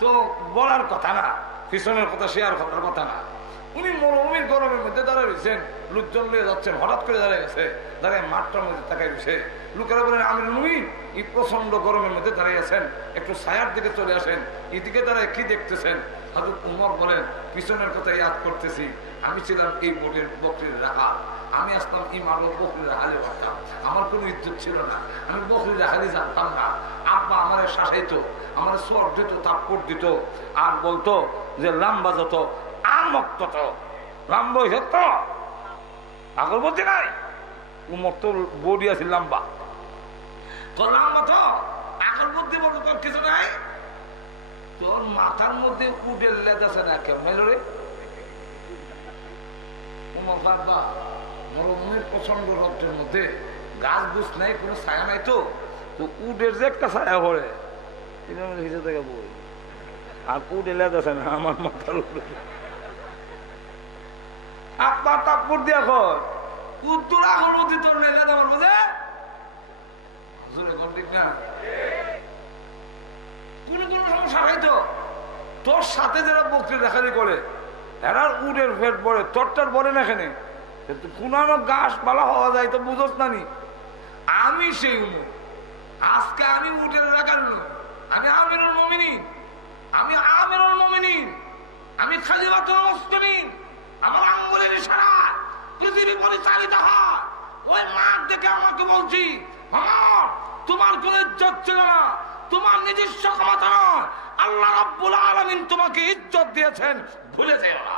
তো বলার কথা না, পিছনের কথা শেয়ার করার কথা না। উনি মরুভূমির গরমের মধ্যে দাঁড়ায় রয়েছেন, লোকজন নিয়ে যাচ্ছেন, হঠাৎ করে দাঁড়িয়ে গেছে, দাঁড়িয়ে মাঠটার মধ্যে তাকাই রয়েছে। লোকেরা বলেন আমিরুল মুমিনিন এই প্রচন্ড গরমের মধ্যে দাঁড়িয়ে আছেন, একটু ছায়ার দিকে চলে আসেন, এদিকে দাঁড়ায় কি দেখতেছেন? হযরত উমর বলেন পিছনের কথা ইয়াদ করতেছি, আমি ছিলাম এই বকরির রাখা, আমি আসলাম ইমাম বকরির রাখালে পারতাম, আমার কোনো ইজ্জত ছিল না, আমি বকরির রাখালি জানতাম না। আব্বা আমার শাসাইতো, আমার সর দিত, তাপ্পড় দিত, আর বলতো যে লাম্বা যত আমক তত লাম্বা হয়েছে তো আগল বলতে নাই। উমর তো বডি আছে লাম্বা, তোর লাম্বা তো আকল বুদ্ধি বলতো তোর কিছু নাই, তোর মাথার মধ্যে উডের লেজ আছে না কেমন রে? উমর বাবা মরুভূমির প্রচন্ড রক্তের মধ্যে গাছ গুছ নাই, কোনো ছায়া নাই, তো উডের যে একটা ছায়া পড়ে হিসেবে থেকে বই, আর উডের লেজ আছে না আমার মাথার উপরে। আপা তাপ্পর দিয়া কর উত্তর আগর মধ্যে তোর লেজ আমার বোঝে ঠিক না? কোন কোন সমস্যা হয়তো তোর সাথে যারা বকরি দেখানি করে এরা উডের ফেট পড়ে, তোরটার পরে না এখানে পুনানো গাছ পালা হওয়া যায় তো বুঝোস না নি? আমি সেই উমর, আজকে আমি উডের রাখার নই, আমি আমিরুল মুমিনিন, আমি আমিরুল মুমিনিন, আমি খলিফাতুল মুসলিমিন। আমার আঙ্গুলের ইশারা পৃথিবী পরিচালিত হয়। ওই মাঠ দেখে আমাকে বলছি আমার তোমার কোন ইজ্জত ছিল না, তোমার নিজস্ব ক্ষমতা নয়, আল্লাহ রাব্বুল আলামিন তোমাকে ইজ্জত দিয়েছেন, ভুলে যেও না।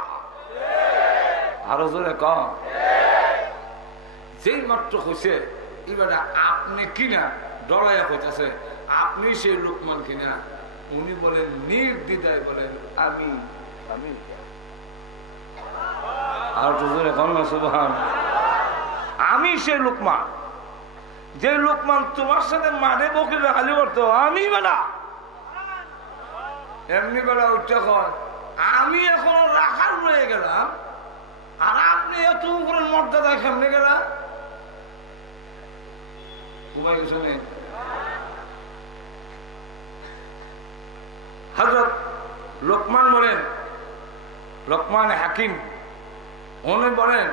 আরো জোরে কম। যেই মাত্র হয়েছে এবার আপনি কিনা ডরাইয়া হইতেছে আপনি সেই লোকমান কিনা, উনি বলেন নির্দ্বিধায় বলেন আমি আমি আর তো জোরে কম না সুবহান। আমি সেই লোকমান, যে লোকমান তোমার সাথে মাঠে বকরি রাখালি করতো, আমি বেলা এমনি বেলা উঠতে হয় আমি এখন রাখার রয়ে গেলাম, আর আপনি এত উপরে মর্যাদায় কেমনে গেলাম? ঘুমাই কিছু নেই। হযরত লোকমান বলেন, লোকমান হাকিম উনি বলেন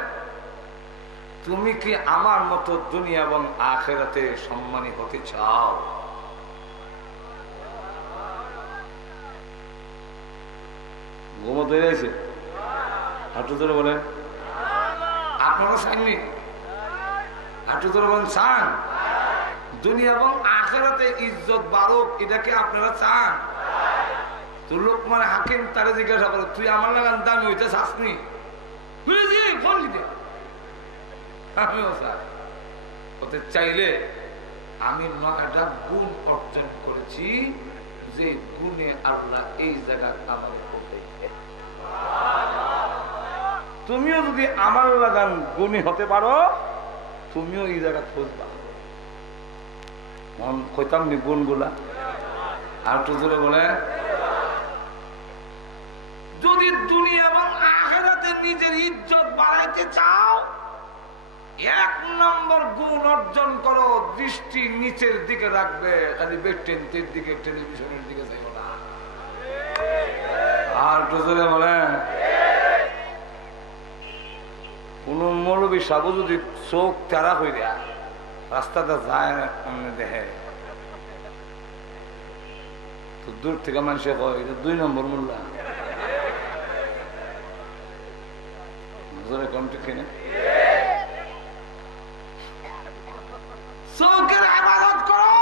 তুমি কি আমার মতো দুনিয়া এবং আখিরাতে সম্মানী হতে চাও? ঘুমো তৈরি আছে হাঁটু ধরে বলেন আপনারা চাননি? হাঁটু ধরে বলেন চান দুনিয়া এবং আখিরাতে ইজ্জত বাড়ুক, এটাকে আপনারা চান? তো লোকমান হাকিম তারে জিজ্ঞাসা করে তুই আমার লাগান দামি হইতে চাসনি? ফোন দিতে আমিও চাই ওতে চাইলে আমি 9টা গুণ অর্জন করেছি, যে গুণে আল্লাহ এই জায়গা আমার তুমিও যদি আমার লাগান গুণী হতে পারো তুমিও এই জায়গা খুঁজবা। কইতাম নি গুণগুলা আর একটু জোরে বলে, যদি দুনিয়া এবং আখিরাতে নিজের ইজ্জত বাড়াইতে চাও 1 নম্বর গুণ অর্জন করো, দৃষ্টি নিচের দিকে রাখবে, খালি বেডটেন্টের দিকে টেলিভিশনের দিকে যাইব না। আর একটু জোরে বলে, কোন মৌলবী সাবু যদি চোখ তেরা হইয়া রাস্তাটা যায় দেখে তো দূর থেকে মানুষে কয় এটা 2 নম্বর মোল্লা। চোখের ইবাদত করো।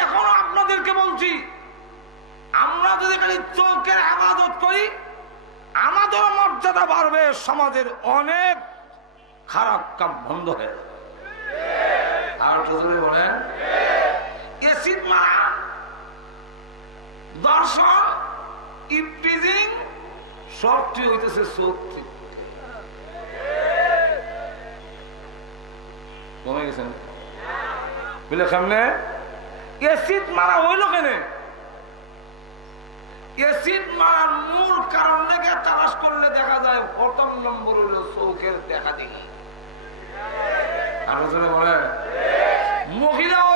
এখন আপনাদেরকে বলছি আমরা যদি খালি চোখের ইবাদত করি আমাদের মর্যাদা বাড়বে, সমাজের অনেক খারাপ কাম বন্ধ হয়ে যাবে। আর বলেন এসিড মারা, দর্শন, ইপটিজিং সবটি হইতেছে সত্যি। কমে গেছেন বুঝলে সামনে এসিড মারা হইল কেন? এসিড মারার মূল কারণ থেকে তালাশ করলে দেখা যায় 1ম নম্বর হইল চোখের দেখা দেখি। বলে মহিলাও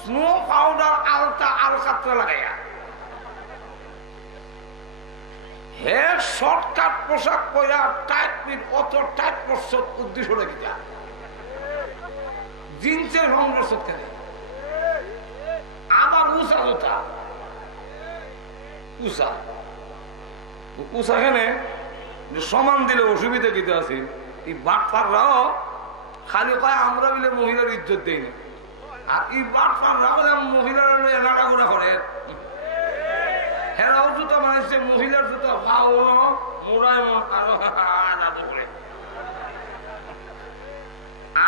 স্নো পাউডার আলতা আর কাতরা লাগাইয়া হে শর্টকাট পোশাক পরা টাইট পিট অত টাইট পরশত উদ্দেশ্য রেখে যা জিন্সের রঙের কেন আবার উষা জোতা উষা উষা এখানে সমান দিলে অসুবিধা কিতে আছে এই বাটফাররাও খালি কয় আমরা মিলে মহিলার ইজ্জত দেই না আর এই বাটফাররাও মহিলারা নাড়াগুড়া করে হেরাও জুতা বানাইছে মহিলার জুতা ভাও মোড়ায় আরো করে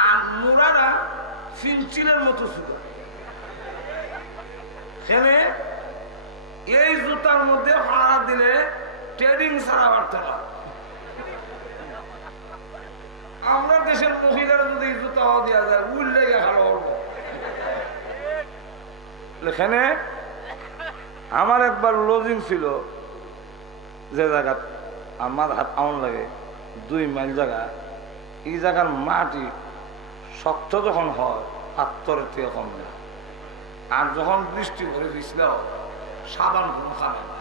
আর মোড়ারা ফিনচিলের মতো ছিল এখানে এই জুতার মধ্যে ভাড়া দিলে ট্রেডিং ছাড়া পারত না আমরা দেশের মহিলারা যদি জুতা দেওয়া যায় উল লেগে ভালো এখানে আমার একবার লজিং ছিল যে জায়গা আমার হাত আউন লাগে 2 মাইল জায়গা এই জায়গার মাটি শক্ত যখন হয় পাত্তরের থেকে কম না আর যখন বৃষ্টি ভরে দিছিল সাবান কোনো খাবে না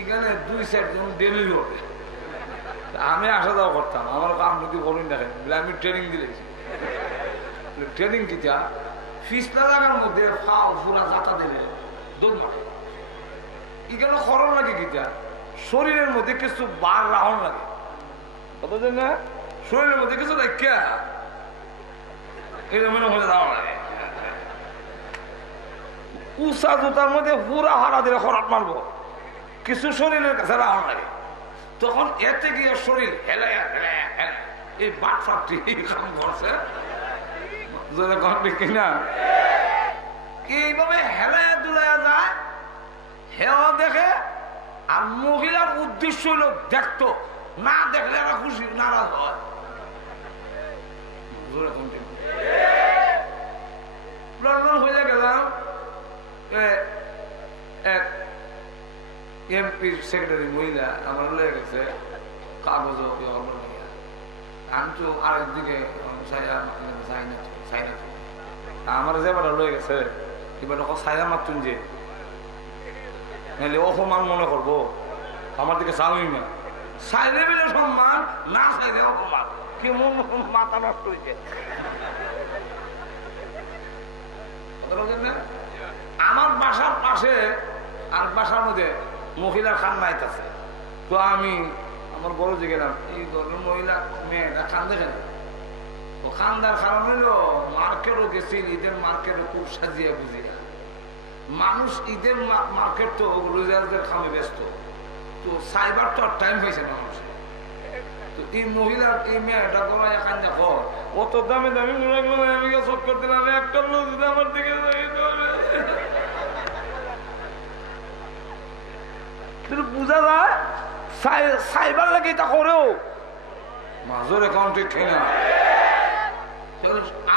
এখানে 2 সাইড যখন ডেলি হবে আমি আসা যাওয়া করতাম আমার কাম যদি বলুন দেখেন আমি ট্রেনিং দিলেছি ট্রেনিং কিটা ফিসলা জায়গার মধ্যে ফাও ফুরা জাতা দিলে দৌড় মারে এখানে খরচ লাগে কিটা শরীরের মধ্যে কিছু বার রাহন লাগে কত দিন না শরীরের মধ্যে কিছু দেখা এটা মনে হলে যাওয়া লাগে উষা জুতার মধ্যে পুরা হারা দিলে খরাট মারবো কিছু শরীরের কাছে রাহন লাগে তখন এতে গিয়ে শরীর হেলায়া হেলায়া হেলা এই বাট ফাটটি কাম করছে কিনা এইভাবে হেলায়া দুলাইয়া যায় হেও দেখে আর মহিলার উদ্দেশ্য হইল দেখতো না দেখলে এরা খুশি নারাজ হয় লন্ডন হয়ে গেলাম এক এমপি সেক্রেটারি মহিলা আমার লয়ে গেছে কাগজ আমি তো আরেকদিকে আমার যে বেটা লয়ে গেছে এবার সাইরা মারতুন যে অপমান মনে করবো আমার দিকে চাউই না চাইলে মিলে সম্মান না চাইলে অপমান কি মন মাথা নষ্ট হয়েছে আমার বাসার পাশে আর বাসার মধ্যে মহিলার খান্নাইত আছে তো আমি আমার বড় যে গেলাম এই ধরনের মহিলা মেয়েরা খান্দে কেন ও খান্দার কারণ হইল মার্কেটও গেছি ঈদের মার্কেটও খুব সাজিয়া বুঝিয়া মানুষ ঈদের মার্কেট তো রোজারদের খামে ব্যস্ত তো সাইবার তো আর টাইম পাইছে না মানুষের তো এই মহিলার এই মেয়েটা গলায় কান্দা কর অত দামে দামি আমি চোখ করতে না একটা লোক যদি আমার দিকে বুঝা যায় সাইবার লাগে এটা করেও মাজর অ্যাকাউন্টে খেয়ে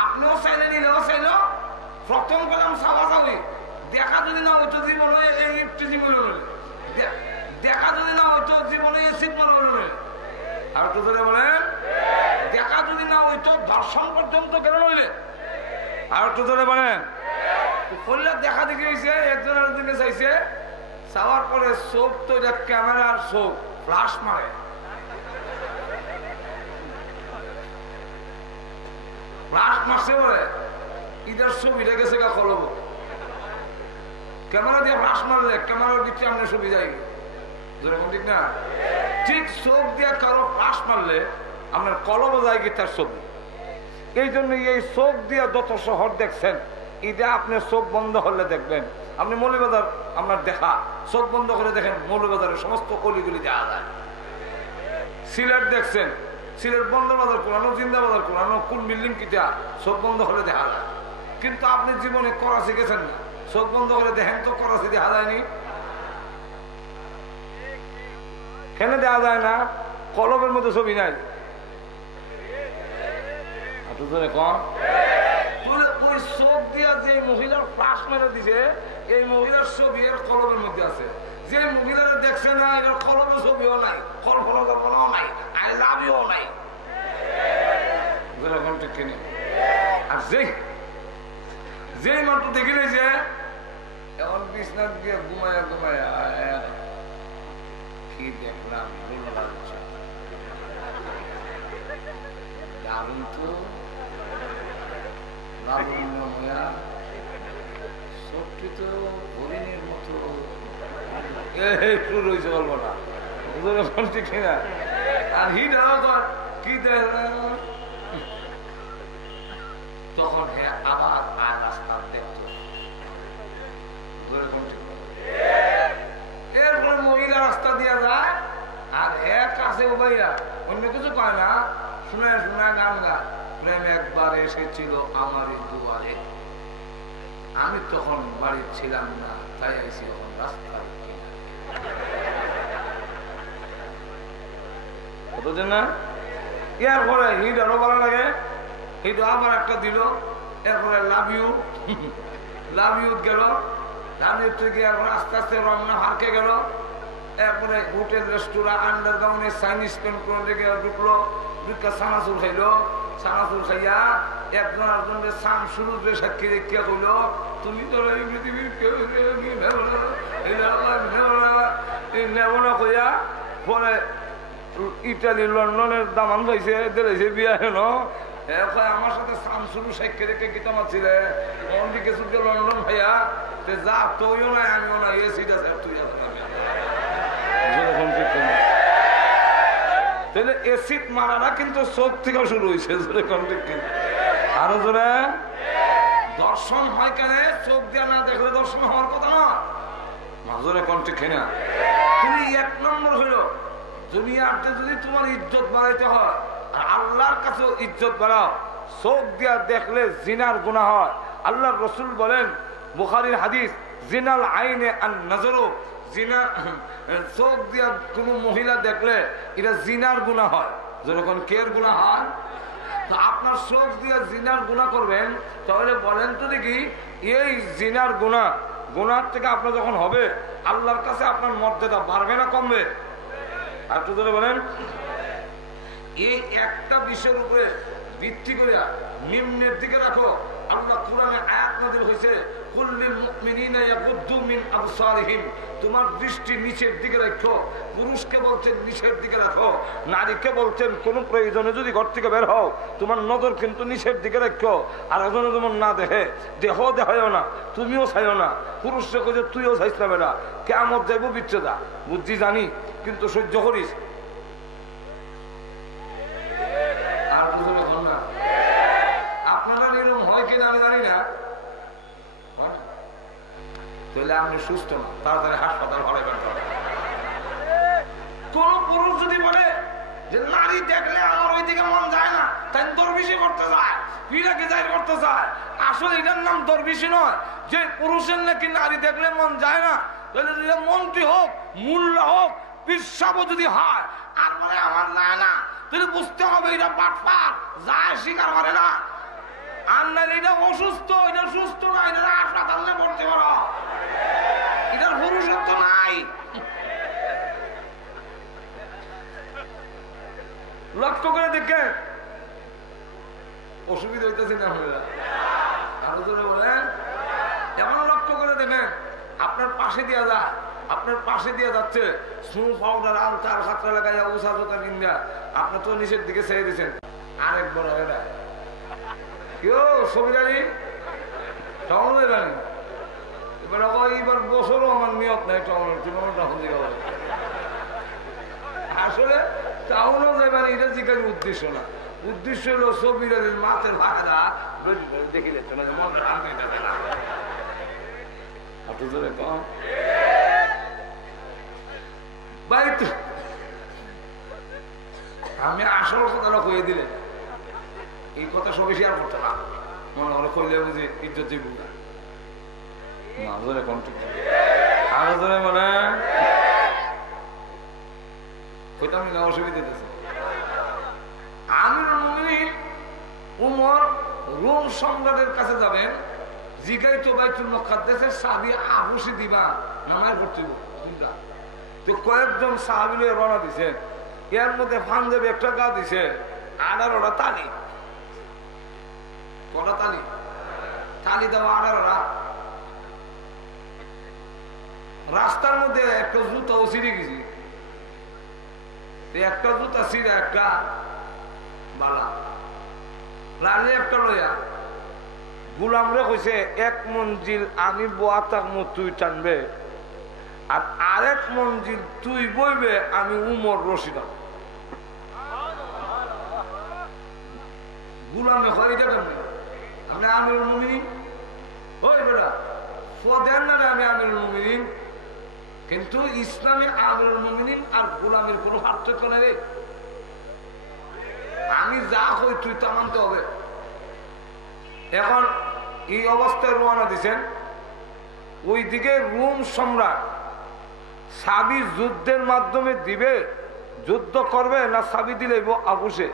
আপনিও চাইলে নিলেও চাইল প্রথম কলাম চাওয়া যাবে দেখা যদি না হইতো জীবনে এই দেখা যদি না হইতো জীবনে এসিড মারবে আর তো ধরে বলেন দেখা যদি না হইতো দর্শন পর্যন্ত কেন নইলে আর তো ধরে বলেন করলে দেখা দেখি হয়েছে একজন দিকে চাইছে চাওয়ার পরে চোখ তো ক্যামেরার চোখ ফ্লাশ মারে ফ্লাশ মারছে বলে ঈদের ছবিটা গেছে গা খলব ক্যামেরা দিয়ে ফ্লাশ মারলে ক্যামেরার ভিতরে আমরা ছবি যাই যেরকম ঠিক না ঠিক চোখ দিয়ে কারো ফ্লাশ মারলে আপনার কলব যায় কি তার ছবি এই জন্য এই চোখ দিয়ে যত শহর দেখছেন ঈদে আপনি চোখ বন্ধ হলে দেখবেন আপনি মৌলবাজার আপনার দেখা চোখ বন্ধ করে দেখেন মৌলবাজারের সমস্ত কলিগুলি দেখা যায় সিলেট দেখছেন সিলেট বন্দরবাজার কোরআনো জিন্দাবাজার কোরআনো কোন বিল্ডিং কিটা চোখ বন্ধ হলে দেখা যায় কিন্তু আপনি জীবনে করাচি গেছেন না চোখ বন্ধ করে দেখেন তো করাচি দেখা যায়নি কেন দেখা যায় না কলবের মধ্যে ছবি নাই ওই চোখ দিয়া যে মহিলার ফ্লাশ মেরে দিছে এই মহিলার ছবি এর কলবের মধ্যে আছে যে মহিলারা দেখছে না এর কলবের ছবিও নাই কল্পনাও নাই আই লাভ ইউ নাই আর যেই মাত্র দেখিলে যে এখন বিছনাথ গিয়ে ঘুমায়া কি দেখলাম দারুণ তো লাবণ্যময়া সবটি তো হরিণের মতো শুরু হয়েছে গল্পটা ঠিক না আর কি তখন হ্যাঁ আবার আর রাস্তা দেখত এরপরে মহিলা রাস্তা দিয়া যায় আর হ্যাঁ কাছে উবাইয়া অন্য কিছু পায় না শুনে শোনা গান গায় প্রেম একবার এসেছিল আমার দুয়ারে আমি তখন বাড়ি ছিলাম না তাই আইসি এখন রাস্তা না এরপরে হিট আরো ভালো লাগে হিট আবার একটা দিল এরপরে লাভ ইউ গেল লাভ ইউ থেকে এখন আস্তে আস্তে রমনা হারকে গেল এরপরে হোটেল রেস্টুরেন্ট আন্ডারগ্রাউন্ডে চাইনিজ প্যান্ট করে রেখে ঢুকলো ঢুকা সানাচুর খাইলো সানাচুর খাইয়া একজন আরেকজনের সাম শুরু সাক্ষী রেখিয়া কইল তুমি তো পৃথিবীর কেউ নেব না কইয়া পরে ইটালি লন্ডনের দামান পাইছে দিলেছে বিয়া হেন আমার সাথে সাম শুরু সাক্ষী রেখে কিতা মারছিলে অন্দিকে সুখে লন্ডন ভাইয়া যা তুইও নাই আমিও না এ সিট আছে তুই তাহলে এসিড মারাটা কিন্তু চোখ থেকে শুরু হয়েছে আরো জোরে দর্শন হয় কেন চোখ দিয়ে না দেখলে দর্শন হওয়ার কথা না মাজরে কণ্ঠে খেনা তুমি এক নম্বর হইল দুনিয়াতে যদি তোমার ইজ্জত বাড়াইতে হয় আর আল্লাহর কাছেও ইজ্জত বাড়াও চোখ দিয়া দেখলে জিনার গুনাহ হয় আল্লাহর রসুল বলেন বুখারীর হাদিস জিনাল আইনে আন নজরু জিনা চোখ দিয়া কোন মহিলা দেখলে এটা জিনার গুনাহ হয় যখন কের গুনাহ হয় তো আপনার চোখ দিয়া জিনার গুনাহ করবেন তাহলে বলেন তো দেখি এই জিনার গুনার থেকে আপনার যখন হবে আল্লাহর কাছে আপনার মর্যাদা বাড়বে না কমবে আর একটু ধরে বলেন এই একটা বিষয়ের উপরে ভিত্তি করে নিম্নের দিকে রাখো আল্লাহ কোরআনে আয়াত নাযিল হয়েছে কুল্লিল মুমিনিনা ইয়াগুদ্দু মিন আবসারিহিম তোমার দৃষ্টি নিচের দিকে রাখো পুরুষকে বলছেন নিচের দিকে রাখো নারীকে বলছেন কোন প্রয়োজনে যদি ঘর থেকে বের হও তোমার নজর কিন্তু নিচের দিকে রাখো আর একজনে তোমার না দেখে দেখায়ও না তুমিও চাইও না পুরুষকে কইছে তুইও চাইছ না বেটা কিয়ামত যাইব বিচ্ছেদা বুদ্ধি জানি কিন্তু সহ্য করিস আর বুঝলে হন না আপনারা এরকম হয় কিনা আমি জানি না তাহলে আপনি সুস্থ না তাড়াতাড়ি হাসপাতাল ভাড়াই বেড়াতে হবে কোন পুরুষ যদি বলে যে নারী দেখলে আমার ওই দিকে মন যায় না তাই দরবিশি করতে চায় পীড়াকে যাই করতে চায় আসলে এটার নাম দরবিশি নয় যে পুরুষের নাকি নারী দেখলে মন যায় না তাহলে মন্ত্রী হোক মূল্য হোক বিশ্বাবও যদি হয় আর মানে আমার যায় না তাহলে বুঝতে হবে এটা বাটপার যায় স্বীকার করে না আর না এটা অসুস্থ এটা সুস্থ না এটা হাসপাতালে পড়তে পারো এটার পুরুষত্ব নাই লক্ষ্য করে দেখেন অসুবিধা হইতেছে না আরো জোরে বলেন এমন লক্ষ্য করে দেখেন আপনার পাশে দেওয়া যায় আপনার পাশে দিয়ে যাচ্ছে স্নো পাউডার আলতার খাতরা লাগাইয়া উষা জোতা কিনবা আপনার তো নিচের দিকে ছেড়ে দিচ্ছেন আরেক বড় এটা কেউ ছবি আলী টাউন জানি এবার এইবার বছরও আমার নিয়ত নাই টাউনের টাউন দিকে আসলে টাউনও যাবেন এটা জিজ্ঞাসা উদ্দেশ্য না উদ্দেশ্য হলো ছবি আলীর মাছের ভাড়া দেখে যাচ্ছে না মন শান্তি থাকে না আপনি ধরে কম আমি আসল কথাটা কয়ে দিলে এই কথা সবাই শেয়ার করতে না মনে হলো কইলে বুঝি ইজ্জত যাইব না আরো ধরে মানে কইতাম না অসুবিধা দিতেছে আমিরুল মুমিনিন উমর রোম সম্রাটের কাছে যাবেন জিগাইতো বাইতুল মুকাদ্দাসের চাবি আহুসি দিবা নামাজ পড়তে তো কয়েকজন সাহাবী লয়ে রওনা দিছে এর মধ্যে পাঞ্জাবি একটা গা দিছে 18টা তালি কটা তালি দেওয়া 18টা রাস্তার মধ্যে একটা জুতাও ছিঁড়ে গেছি একটা জুতা ছিঁড়া একটা বালা লালি একটা লইয়া গুলামরে কইছে এক মঞ্জিল আমি বোয়া থাকবো তুই টানবে আর আরেক মঞ্জিল তুই বইবে আমি উমর রশি টানবো। গুলামে খরিদা কেমন আমি আমিরুল মুমিনিন ওই বেটা ফোদেন না রে আমি আমিরুল মুমিনিন। কিন্তু ইসলামী আমিরুল মুমিনিন আর গুলামের কোনো পার্থক্য নেই রে। আমি যা কই তুই তা মানতে হবে। এখন এই অবস্থায় রওনা দিছেন। ওইদিকে রোম সম্রাট সাবি যুদ্ধের মাধ্যমে দিবে, যুদ্ধ করবে না সাবি দিলে আবুসে,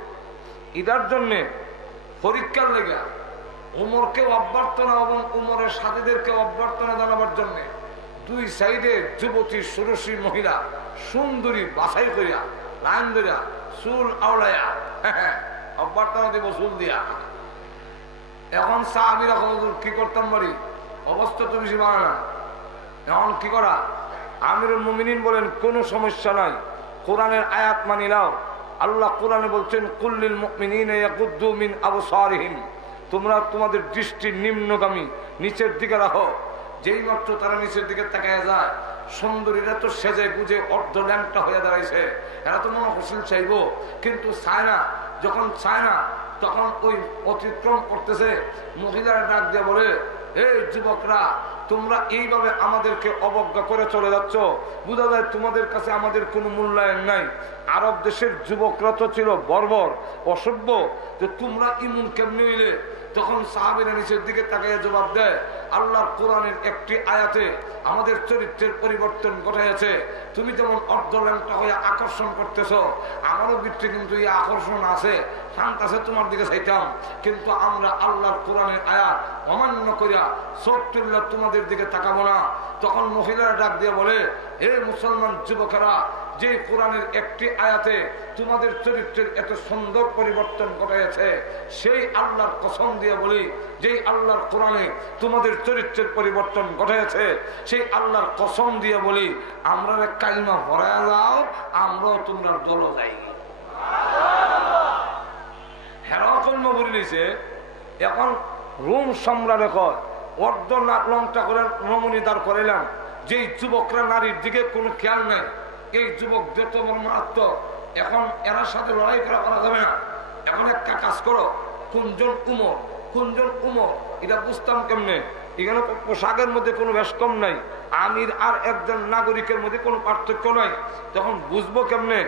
এটার জন্যে পরীক্ষার লেগে উমরকে অভ্যর্থনা এবং উমরের সাথীদেরকে অভ্যর্থনা জানাবার জন্য দুই সাইডে যুবতী সুরসী মহিলা সুন্দরী বাছাই করিয়া লাইন ধরিয়া চুল আওড়াইয়া অভ্যর্থনা দিব চুল দিয়া। এখন সাহাবীরা কি করতাম পারি, অবস্থা তো বেশি বাড়ে না। এখন কি করা, আমিরুল মুমিনিন বলেন কোনো সমস্যা নাই, কোরআনের আয়াত মানি নাও। আল্লাহ কোরআনে বলছেন কুল্লিল মুমিনিনা ইয়াগুদ্দু মিন আবসারিহিম, তোমরা তোমাদের দৃষ্টি নিম্নগামী নিচের দিকে রাখো। যেই মাত্র তারা নিচের দিকে তাকায় যায়, সুন্দরীরা তো সেজে গুজে অর্ধ ল্যাংটা হয়ে দাঁড়াইছে, এরা তো মনে হোসেন চাইবো কিন্তু চায় না। যখন চায় না তখন ওই অতিক্রম করতেছে, মহিলারা ডাক দিয়ে বলে এই যুবকরা তোমরা এইভাবে আমাদেরকে অবজ্ঞা করে চলে যাচ্ছ, বোঝা যায় তোমাদের কাছে আমাদের কোনো মূল্যায়ন নাই। আরব দেশের যুবকরা তো ছিল বর্বর অসভ্য, যে তোমরা ইমন কেমনি হইলে? তখন সাহাবীরা নিচের দিকে তাকিয়ে জবাব দেয় আল্লাহর কোরআনের একটি আয়াতে আমাদের চরিত্রের পরিবর্তন ঘটাইছে। তুমি যেমন অর্ধল্যাংটা হয়ে আকর্ষণ করতেছ, আমারও ভিতরে কিন্তু এই আকর্ষণ আছে, শান্ত আছে, তোমার দিকে চাইতাম, কিন্তু আমরা আল্লাহর কোরআনের আয়াত অমান্য করিয়া চোখ তুললে তোমাদের দিকে তাকাবো না। তখন মহিলারা ডাক দিয়ে বলে হে মুসলমান যুবকেরা, যে কোরআনের একটি আয়াতে তোমাদের চরিত্রের এত সুন্দর পরিবর্তন ঘটাইছে, সেই আল্লাহর কসম দিয়ে বলি, যেই আল্লাহর কোরআনে তোমাদের চরিত্রের পরিবর্তন ঘটাইছে, সেই আল্লাহর কসম দিয়ে বলি আমরা কালিমা ভরায়া যাও, আমরাও তোমরা দল যাই। হেরাকল নগরী নিছে। এখন রোম সম্রাট কয় অর্ধ লংটা করে নমুনি দাঁড় করাইলাম, যেই যুবকরা নারীর দিকে কোনো খেয়াল নাই, এই যুবক যত মারাত্মক, এখন এরার সাথে লড়াই করা যাবে না। এখন একটা কাজ করো, কোনজন উমর কোনজন উমর এটা বুঝতাম কেমনে? এখানে পোশাকের মধ্যে কোনো বেশ কম নাই, আমির আর একজন নাগরিকের মধ্যে কোনো পার্থক্য নাই, তখন বুঝবো কেমনে?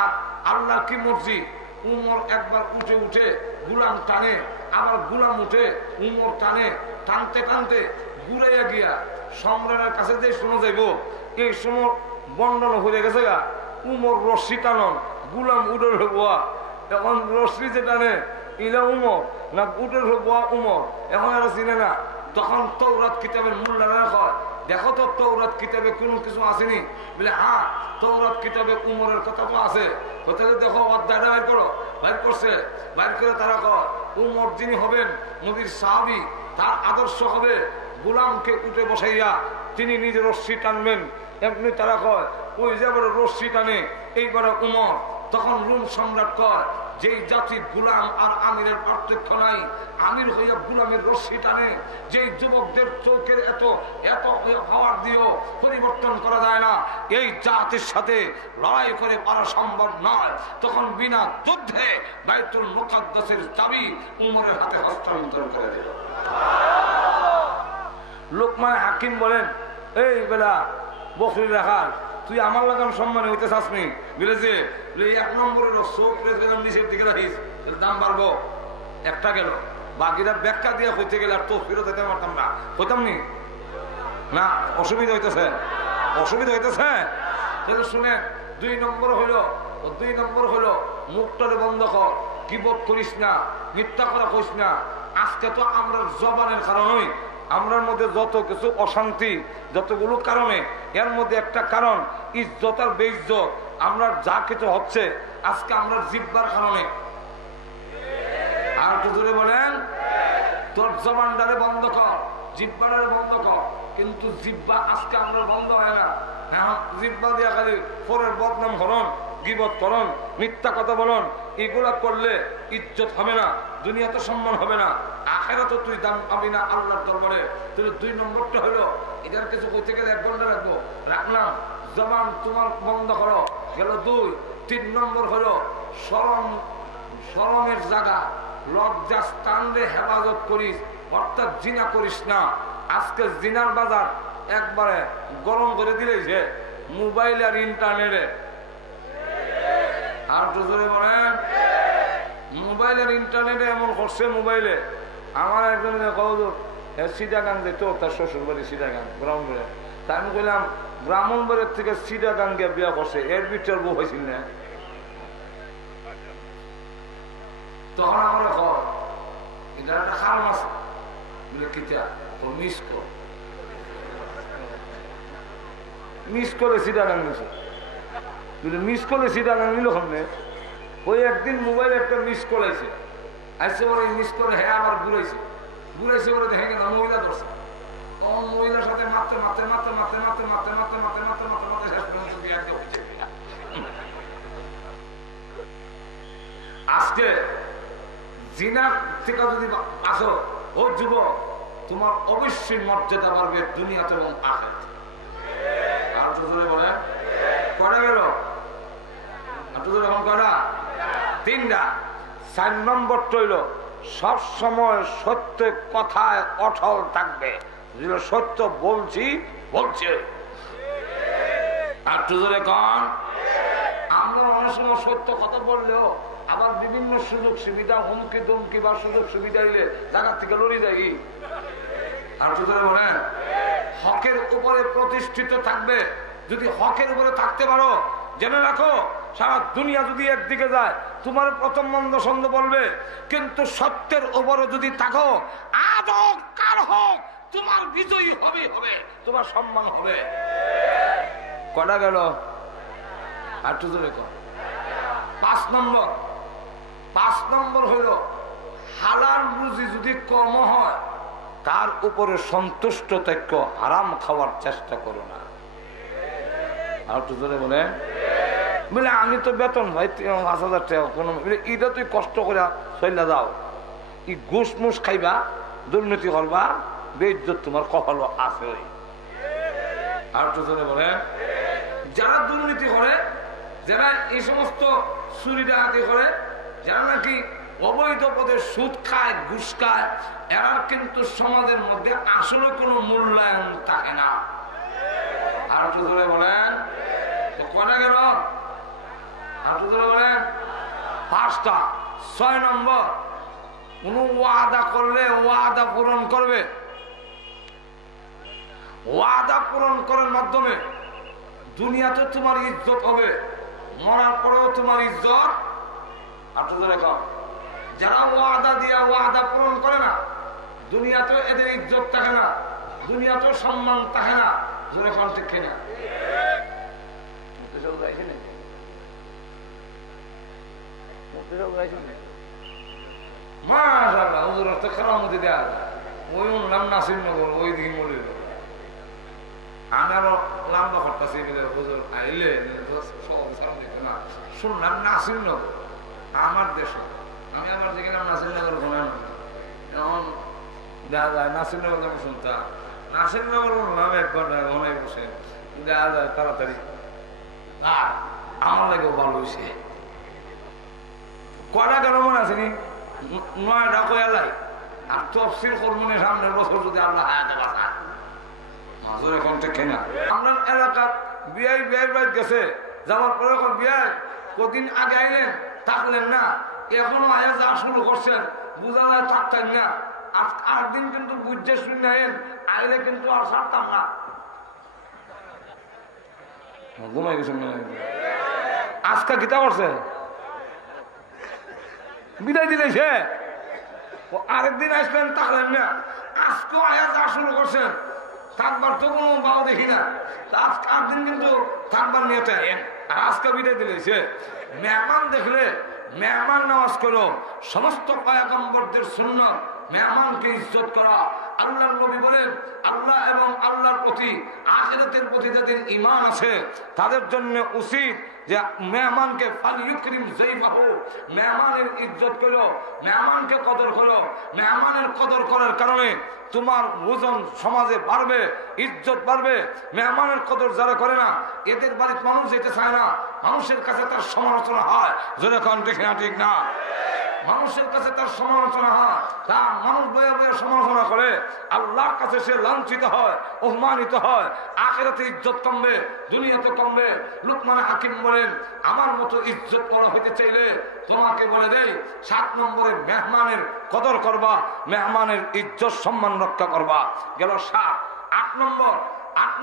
আর আল্লাহ কি মর্জি, উমর একবার উঠে উঠে গুলাম টানে, আবার গুলাম উঠে উমর টানে, টানতে টানতে ঘুরাইয়া গিয়া সম্রাটের কাছে যে শোনা যাইব এই সময় বন্ডন হয়ে গেছে গা, উমর রশ্মি টানন, গুলাম উঠে বোয়া। এখন রশ্মি যে টানে ইলা উমর না উঠে বোয়া উমর, এখন এরা চিনে না। তখন তৌরাত কিতাবের মোল্লারা কয় দেখো তো তৌরাত কিতাবে কোনো কিছু আসেনি? বলে হ্যাঁ, তৌরাত কিতাবে উমরের কথা তো আছে। কোথায় দেখো অধ্যায়টা বাইর করো। বাইর করছে, বাইর করে তারা কয় উমর যিনি হবেন নবীর সাহাবী, তার আদর্শ হবে গোলামকে উঠে বসাইয়া তিনি নিজে রশ্মি টানবেন। এমনি তারা কয় ওই যে বড় রশ্মি টানে এইবারে উমর। তখন রোম সম্রাট কয় যেই জাতির গুলাম আর আমিরের পার্থক্য নাই, আমির হইয়া গুলামের রশ্মি টানে, যেই যুবকদের চোখের এত এত হওয়ার দিয়েও পরিবর্তন করা যায় না, এই জাতির সাথে লড়াই করে পারা সম্ভব নয়। তখন বিনা যুদ্ধে বাইতুল মুকাদ্দাসের চাবি উমরের হাতে হস্তান্তর করে দিল। লোকমান হাকিম বলেন এই বেলা বকরি রাখার তুই আমার লাগাম সম্মানে হইতে চাসনি, বুঝেছে? এক নম্বরের চোখ নিচের দিকে রাখিস, দাম বাড়বো। একটা গেল, বাকিটা ব্যাখ্যা দিয়ে হইতে গেলে আর তো ফিরত যেতে পারতাম না, হইতাম নি না। অসুবিধা হইতেছে, অসুবিধা হইতেছে। শুনে 2 নম্বর হইলো, 2 নম্বর হইলো মুখটারে বন্ধ কর, কিবত করিস না, মিথ্যা করা করিস না। আজকে তো আমরা জবানের কারণেই আমরার মধ্যে যত কিছু অশান্তি, যতগুলো কারণে, এর মধ্যে একটা কারণ ইজ্জত আর বেইজ্জত। আমরা যা কিছু হচ্ছে আজকে আমরা জিব্বার কারণে। আর একটু দূরে বলেন, তোর জবানটারে বন্ধ কর, জিব্বাটারে বন্ধ কর। কিন্তু জিব্বা আজকে আমরা বন্ধ হয় না। হ্যাঁ, জিব্বা দিয়া খালি পরের বদনাম হরণ, গীবত করন, মিথ্যা কথা বলন, এগুলা করলে ইজ্জত হবে না, দুনিয়াতে সম্মান হবে না, আখেরাতে তুই দাম পাবি না আল্লাহর দরবারে। তুই 2 নম্বরটা হলো, এটার কিছু বলতে গেলে 1 ঘন্টা রাখবো, রাখলাম জবান তোমার বন্ধ করো, গেল 2। 3 নম্বর হলো শরমের জায়গা, লজ্জা স্থানে হেফাজত করিস, অর্থাৎ জিনা করিস না। আজকে জিনার বাজার একবারে গরম করে দিলেছে মোবাইল আর ইন্টারনেটে। আর তো জোরে বলেন, মোবাইল আর ইন্টারনেটে এমন করছে। মোবাইলে আমার একজন সিটাগাং যেত, তার শ্বশুর বাড়ি সিটাগাং ব্রাহ্মণবাড়ি। তাই আমি বললাম ব্রাহ্মণবাড়ির থেকে সিটাগাং গিয়ে বিয়া করছে, এর ভিতর বউ হয়েছিল না। তখন আমার এটা একটা খারাপ আছে বলে কিটা মিস করে সিটাগাং নিছে, মিস করে সিটাগাং নিল সামনে। ওই একদিন মোবাইল একটা মিস করাইছে, আসছে বলে মিস করে হ্যাঁ আবার ঘুরাইছে বলে দেখে গেল মহিলা ধরছে। তখন মহিলার সাথে মারতে শেষ পর্যন্ত বিয়ে হয়েছে। আজকে জিনার থেকে যদি আসো ও যুবক, তোমার অবশ্যই মর্যাদা বাড়বে দুনিয়াতে এবং আখিরাতে। আর তো জোরে বলে কয়টা গেল? আর তো জোরে এখন কয়টা? 3টা। 4 নম্বরটা হইল সবসময় সত্য কথায় অটল থাকবে, সত্য বলছি। আর তো জোরে কন, আমরা অনেক সময় সত্য কথা বললেও আবার বিভিন্ন সুযোগ সুবিধা, হুমকি দমকি বা সুযোগ সুবিধা দিলে জায়গা থেকে লড়ে যাই। আর তো বলেন হকের উপরে প্রতিষ্ঠিত থাকবে। যদি হকের উপরে থাকতে পারো, জেনে রাখো সারা দুনিয়া যদি একদিকে যায় তোমার প্রথম মন্দ সন্দ বলবে, কিন্তু সত্যের উপরে যদি থাকো আজ হোক কার হোক তোমার বিজয়ী হবে, তোমার সম্মান হবে। কটা গেল? আর তো জোরে কর। 5 নম্বর হইল হালাল রুজি যদি কম হয় তার উপরে সন্তুষ্ট থাকো, হারাম খাওয়ার চেষ্টা করো না। আর তো জোরে বলে আমি তো বেতন ভাই 5,000 টাকা, কোনো এটা তুই কষ্ট করে চলে যাও, ই ঘুষ মুস খাইবা, দুর্নীতি করবা, বেইজ্জত তোমার কপালও আছে। আর তো জোরে বলে যারা দুর্নীতি করে, যারা এই সমস্ত চুরি ডাকাতি করে, যারা নাকি অবৈধ পদে সুদ খায়, ঘুষ খায়, এরা কিন্তু সমাজের মধ্যে আসলে কোনো মূল্যায়ন থাকে না। আর তো ধরে বলেন কয়টা গেল? আর তো ধরে বলেন 5টা। 6 নম্বর, কোন ওয়াদা করলে ওয়াদা পূরণ করবে। ওয়াদা পূরণ করার মাধ্যমে দুনিয়াতে তোমার ইজ্জত হবে, মরার পরেও তোমার ইজ্জত। আর তো ধরে কম, যারা ওয়াদা দিয়া ওয়াদা পূরণ করে না, দুনিয়াতেও এদের ইজ্জত থাকে না, দুনিয়াতেও সম্মান থাকে না। জোরে কম ঠিক কিনা? মাশাআল্লাহ, হুজুর তো কেরামতি দেয়া ওই নাম নাসিরনগর ওই দিকে মলিল। আমি আরো লাম্বা করতেছি, হুজুর আইলে না শুনলাম নাসিরনগর আমার দেশে। আমি আবার দেখলাম নাসিরনগর ঘুমায় এমন দেখা যায়। নাসিরনগর যেমন শুনতাম, নাসিরনগর নাম 1 ঘন্টা ঘুমাই বসে দেখা যায় তাড়াতাড়ি। আর আমার লাগেও ভালো হয়েছে। কয়টা কেন মনে আছে নি? 9টা কয়ালাই। আর তফসিল করবেন সামনের বছর যদি আল্লাহ হায়াতে বাঁচান। মাজুর এখন ঠিক না। আপনার এলাকার বিয়াই বাড়ি গেছে, যাওয়ার পরে বিয়াই কদিন আগে আইলেন, থাকলেন না, এখনো আয়া যা শুরু করছেন, বুঝা যায় থাকতেন না। 8 দিন কিন্তু বুঝছে শুনে আইলে কিন্তু আর ছাড়তাম না। ঘুমাই গেছেন আজকা গীতা করছে, বিদায় দিলে সে। আরেকদিন আসলেন, থাকলেন না, আজকেও আয়া যা শুরু করছেন, থাকবার তো কোনো বাও দেখি না। 8 দিন কিন্তু থাকবার নিয়ে আর আজকে বিদায় দিলেছে। মেহমান দেখলে মেহমান নামাজ করো, সমস্ত পয়গম্বরদের সুন্নাত মেহমানকে ইজ্জত করা। আল্লাহর নবী বলেন আল্লাহ এবং আল্লাহর প্রতি আখিরাতের প্রতি যাদের ঈমান আছে তাদের জন্য উচিত যে মেহমানকে ফালিয়ুকরিম যায়ফাহু, মেহমানের ইজ্জত করো, মেহমানকে কদর করো। মেহমানের কদর করার কারণে তোমার ওজন সমাজে বাড়বে, ইজ্জত বাড়বে। মেহমানের কদর যারা করে না এদের বাড়িতে মানুষ যেতে চায় না, মানুষের কাছে তার সমালোচনা হয়। জোরে কোন ঠিক না? ঠিক না? মানুষের কাছে তার সমালোচনা হয়, তা মানুষ বয়ে বয়ে সমালোচনা করে, আল্লাহর কাছে সে লাঞ্ছিত হয়, অপমানিত হয়। আখিরাতে ইজ্জত কমবে, দুনিয়াতে কমবে। লুকমান হাকিম বলেন আমার মতো ইজ্জত করা হইতে চাইলে তোমাকে বলে দেই 7 নম্বরে মেহমানের কদর করবা, মেহমানের ইজ্জত সম্মান রক্ষা করবা। গেল 7। 8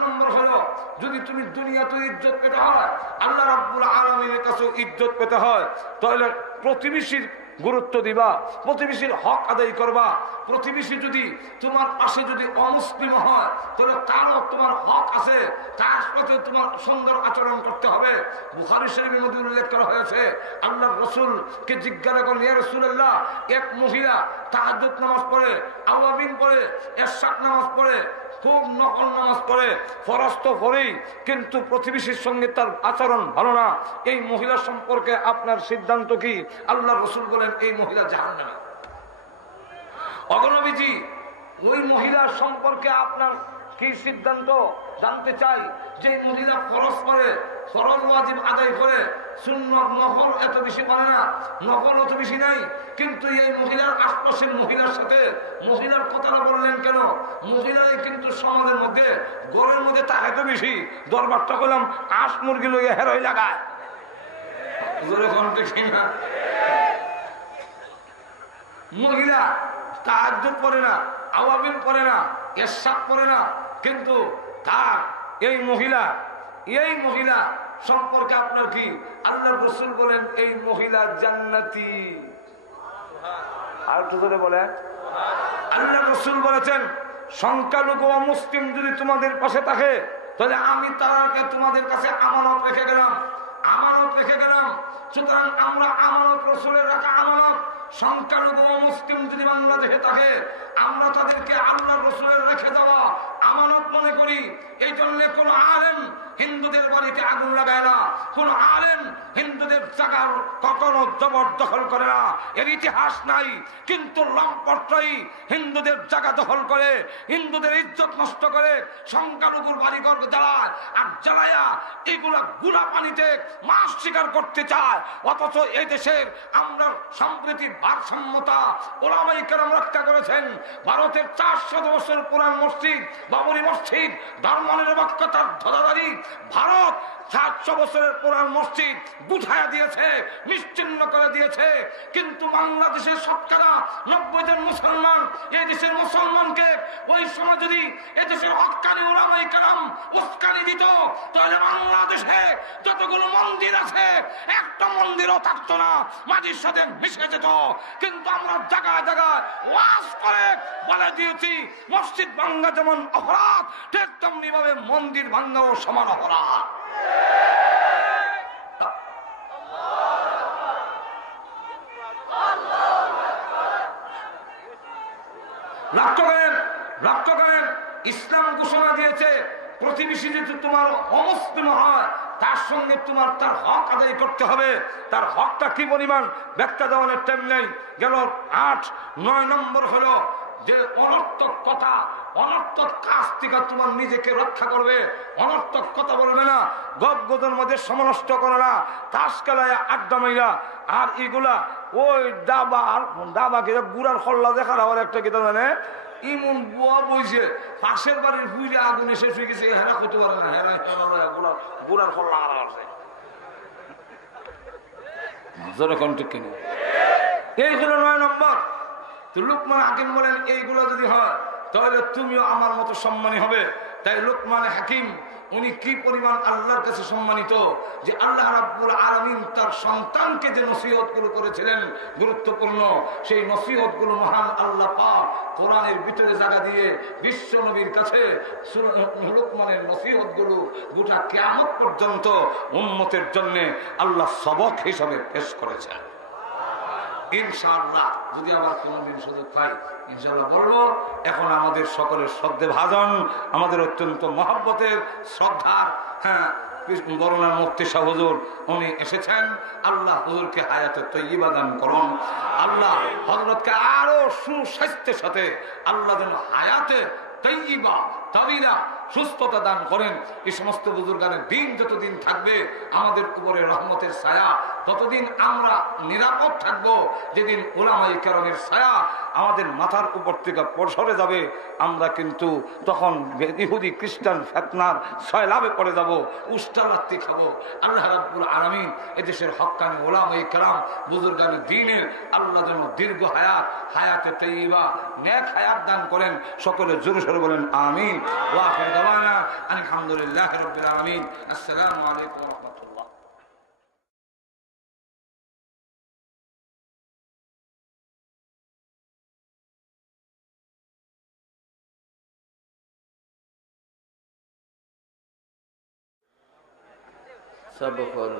নম্বর হলো যদি তুমি দুনিয়াতে ইজ্জত পেতে হয়, আল্লাহ রাব্বুল আলামিনের কাছে ইজ্জত পেতে হয়, তাহলে প্রতিবেশীর গুরুত্ব দিবা, প্রতিবেশীর হক আদায় করবা। প্রতিবেশী যদি তোমার পাশে যদি অমুসলিম হয় তাহলে তারও তোমার হক আছে, তার সাথে তোমার সুন্দর আচরণ করতে হবে। বুখারী শরীফের মধ্যে উল্লেখ করা হয়েছে আল্লাহর রাসূলকে জিজ্ঞাসা করলেন, ইয়া রাসূলুল্লাহ, এক মহিলা তাহাজ্জুদ নামাজ পড়ে, আওয়াবিন পড়ে, ইশরাক নামাজ পড়ে, খুব নফল নামাজ পড়ে, ফরজ তো পড়েই, কিন্তু প্রতিবেশীর সঙ্গে তার আচরণ ভালো না, এই মহিলা সম্পর্কে আপনার সিদ্ধান্ত কি? আল্লাহর রাসূল বলেন এই মহিলা জাহান্নামী। অগণবীজি ওই মহিলার সম্পর্কে আপনার কি সিদ্ধান্ত জানতে চাই? যে মহিলা ফরজ পড়ে, ফরজ ওয়াজিব আদায় করে, সুন্নাত নফল এত বেশি পারে না, নফল অত বেশি নাই, কিন্তু এই মহিলার আশপাশের মহিলার সাথে মহিলার কথাটা বললেন কেন? মহিলাই কিন্তু সমাজের মধ্যে ঘরের মধ্যে তা এত বেশি, দরবারটা করলাম আঁশ মুরগি লইয়া হেরোই লাগায়। মহিলা তাহাজ্জুদ পড়ে না, আওয়াবিন পড়ে না, ইশরাক পড়ে না, কিন্তু তার এই মহিলা সম্পর্কে আপনার কি? আল্লাহর রাসূল বলেন এই মহিলা জান্নাতি। আর একটু ধরে বলেন, আল্লাহর রাসূল বলেছেন সংখ্যালঘু মুসলিম যদি তোমাদের পাশে থাকে তাহলে আমি তাকে তোমাদের কাছে আমানত রেখে গেলাম। সুতরাং আমরা আমানত, রাসূলের রাখা আমানত, সংখ্যালঘু মুসলিম যদি বাংলাদেশে থাকে আমরা তাদেরকে আল্লাহর রাসূলের রেখে দেওয়া আমানত মনে করি। এই জন্য কোন আলেম হিন্দুদের বাড়িতে আগুন লাগায় না, কোন আলেম হিন্দুদের জায়গার কখনো জবরদখল করে না, এর ইতিহাস নাই। কিন্তু লম্পটরাই হিন্দুদের জায়গা দখল করে, হিন্দুদের ইজ্জত নষ্ট করে, সংখ্যালঘুর বাড়িঘর জ্বালায়, আর জ্বালায়া এগুলা গুলা পানিতে মাছ শিকার করতে চায়। অথচ এই দেশের আমরা সম্প্রীতির ভারসাম্যতা ওলামায়ে কেরাম রক্ষা করেছেন। ভারতের 400 বছর পুরান মসজিদ, বাবরি মসজিদ, ধর্মনিরপেক্ষতার ধ্বজাধারী ভারত 700 বছরের পুরান মসজিদ বুঝাইয়া দিয়েছে, নিশ্চিহ্ন করে দিয়েছে। কিন্তু বাংলাদেশের শতকরা 90 জন মুসলমান এই দেশের মুসলমানকে ওই সময় যদি এই দেশের হক্কানি ওলামায়ে কেরাম উস্কানি দিত তাহলে বাংলাদেশে যতগুলো মন্দির আছে একটা মন্দিরও থাকতো না, মাটির সাথে মিশে যেত। কিন্তু আমরা জায়গায় জায়গায় ওয়াজ করে বলে দিয়েছি মসজিদ ভাঙ্গা যেমন অপরাধ, ঠিক তেমনি ভাবে মন্দির ভাঙ্গাও সমান অপরাধ। রক্ত করেন। ইসলাম ঘোষণা দিয়েছে প্রতিবেশী যদি তোমার অমুসলিম হয় তার সঙ্গে তোমার তার হক আদায় করতে হবে। তার হকটা কি পরিমাণ ব্যাখ্যা দেওয়ার টাইম নেই। গেল 8-9 নম্বর হলো যে অনর্থক কথা, অনর্থক কাজ থেকে তোমার নিজেকে রক্ষা করবে। অনর্থক কথা বলবে না, গপগোদের মধ্যে সমনষ্ট করে না, তাস খেলায় আড্ডা মাইরা। আর এগুলা ওই দাবাকে গুড়ার খল্লা দেখার আবার একটা কি মানে ইমন বুয়া বইছে পাশের বাড়ির বুঝে আগুন এসে শুয়ে গেছে, হেরা করতে পারে না, হেরা গুড়ার খল্লা আছে। এইগুলো 9 নম্বর। তো লুকমান হাকিম বলেন এইগুলো যদি হয় তাহলে তুমিও আমার মতো সম্মানী হবে। তাই লুকমান হাকিম উনি কি পরিমাণ আল্লাহর কাছে সম্মানিত যে আল্লাহ রাব্বুল আলামিন তার সন্তানকে যে নসিহতগুলো করেছিলেন গুরুত্বপূর্ণ, সেই নসিহতগুলো মহান আল্লাহ পাক কোরআনের ভিতরে জায়গা দিয়ে বিশ্ব নবীর কাছে লুকমানের নসিহতগুলো গোটা কিয়ামত পর্যন্ত উম্মতের জন্য আল্লাহ সবক হিসাবে পেশ করেছেন। ইনশাআল্লাহ যদি আবার কোনোদিন সুযোগ পাই ইনশাআল্লাহ বলবো। এখন আমাদের সকলের শ্রদ্ধে ভাজন, আমাদের অত্যন্ত মহব্বতের শ্রদ্ধার বরুণা মুফতি শাহ হুজুর উনি এসেছেন। আল্লাহ হুজুরকে হায়াতে তৈয়্যিবা দান করুন। আল্লাহ হযরতকে আরো সুস্বাস্থ্যের সাথে আল্লাহ যেন হায়াতে তৈয়্যিবা তাবিরা সুস্থতা দান করেন। এই সমস্ত বুজুর্গানের দিন যতদিন থাকবে আমাদের উপরে রহমতের ছায়া ততদিন আমরা নিরাপদ থাকবো। যেদিন উলামায়ে কেরামের ছায়া আমাদের মাথার উপর থেকে সরে যাবে আমরা কিন্তু তখন ইহুদি খ্রিস্টান ফিতনার সয়লাবে পড়ে যাব, উষ্টালাত্তি খাবো। আল্লাহ রাব্বুল আলামিন এদেশের হক্কানি উলামায়ে কেরাম বুজুর্গানের দ্বীনের আল্লাহ যেন দীর্ঘ হায়াত, হায়াতে তৈয়্যিবা, নেক হায়াত দান করেন। সকলে জোরে সোরে বলেন আমিন। ওয়া আখিরু দাওয়ানা আলহামদুলিল্লাহি রাব্বিল আলামিন। আসসালামু আলাইকুম ওয়া রাহমাতুল্লাহ। সাবকর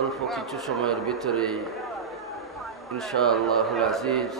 অল্প কিছু সময়ের ভিতরেই ইনশাআল্লাহুল আজিজ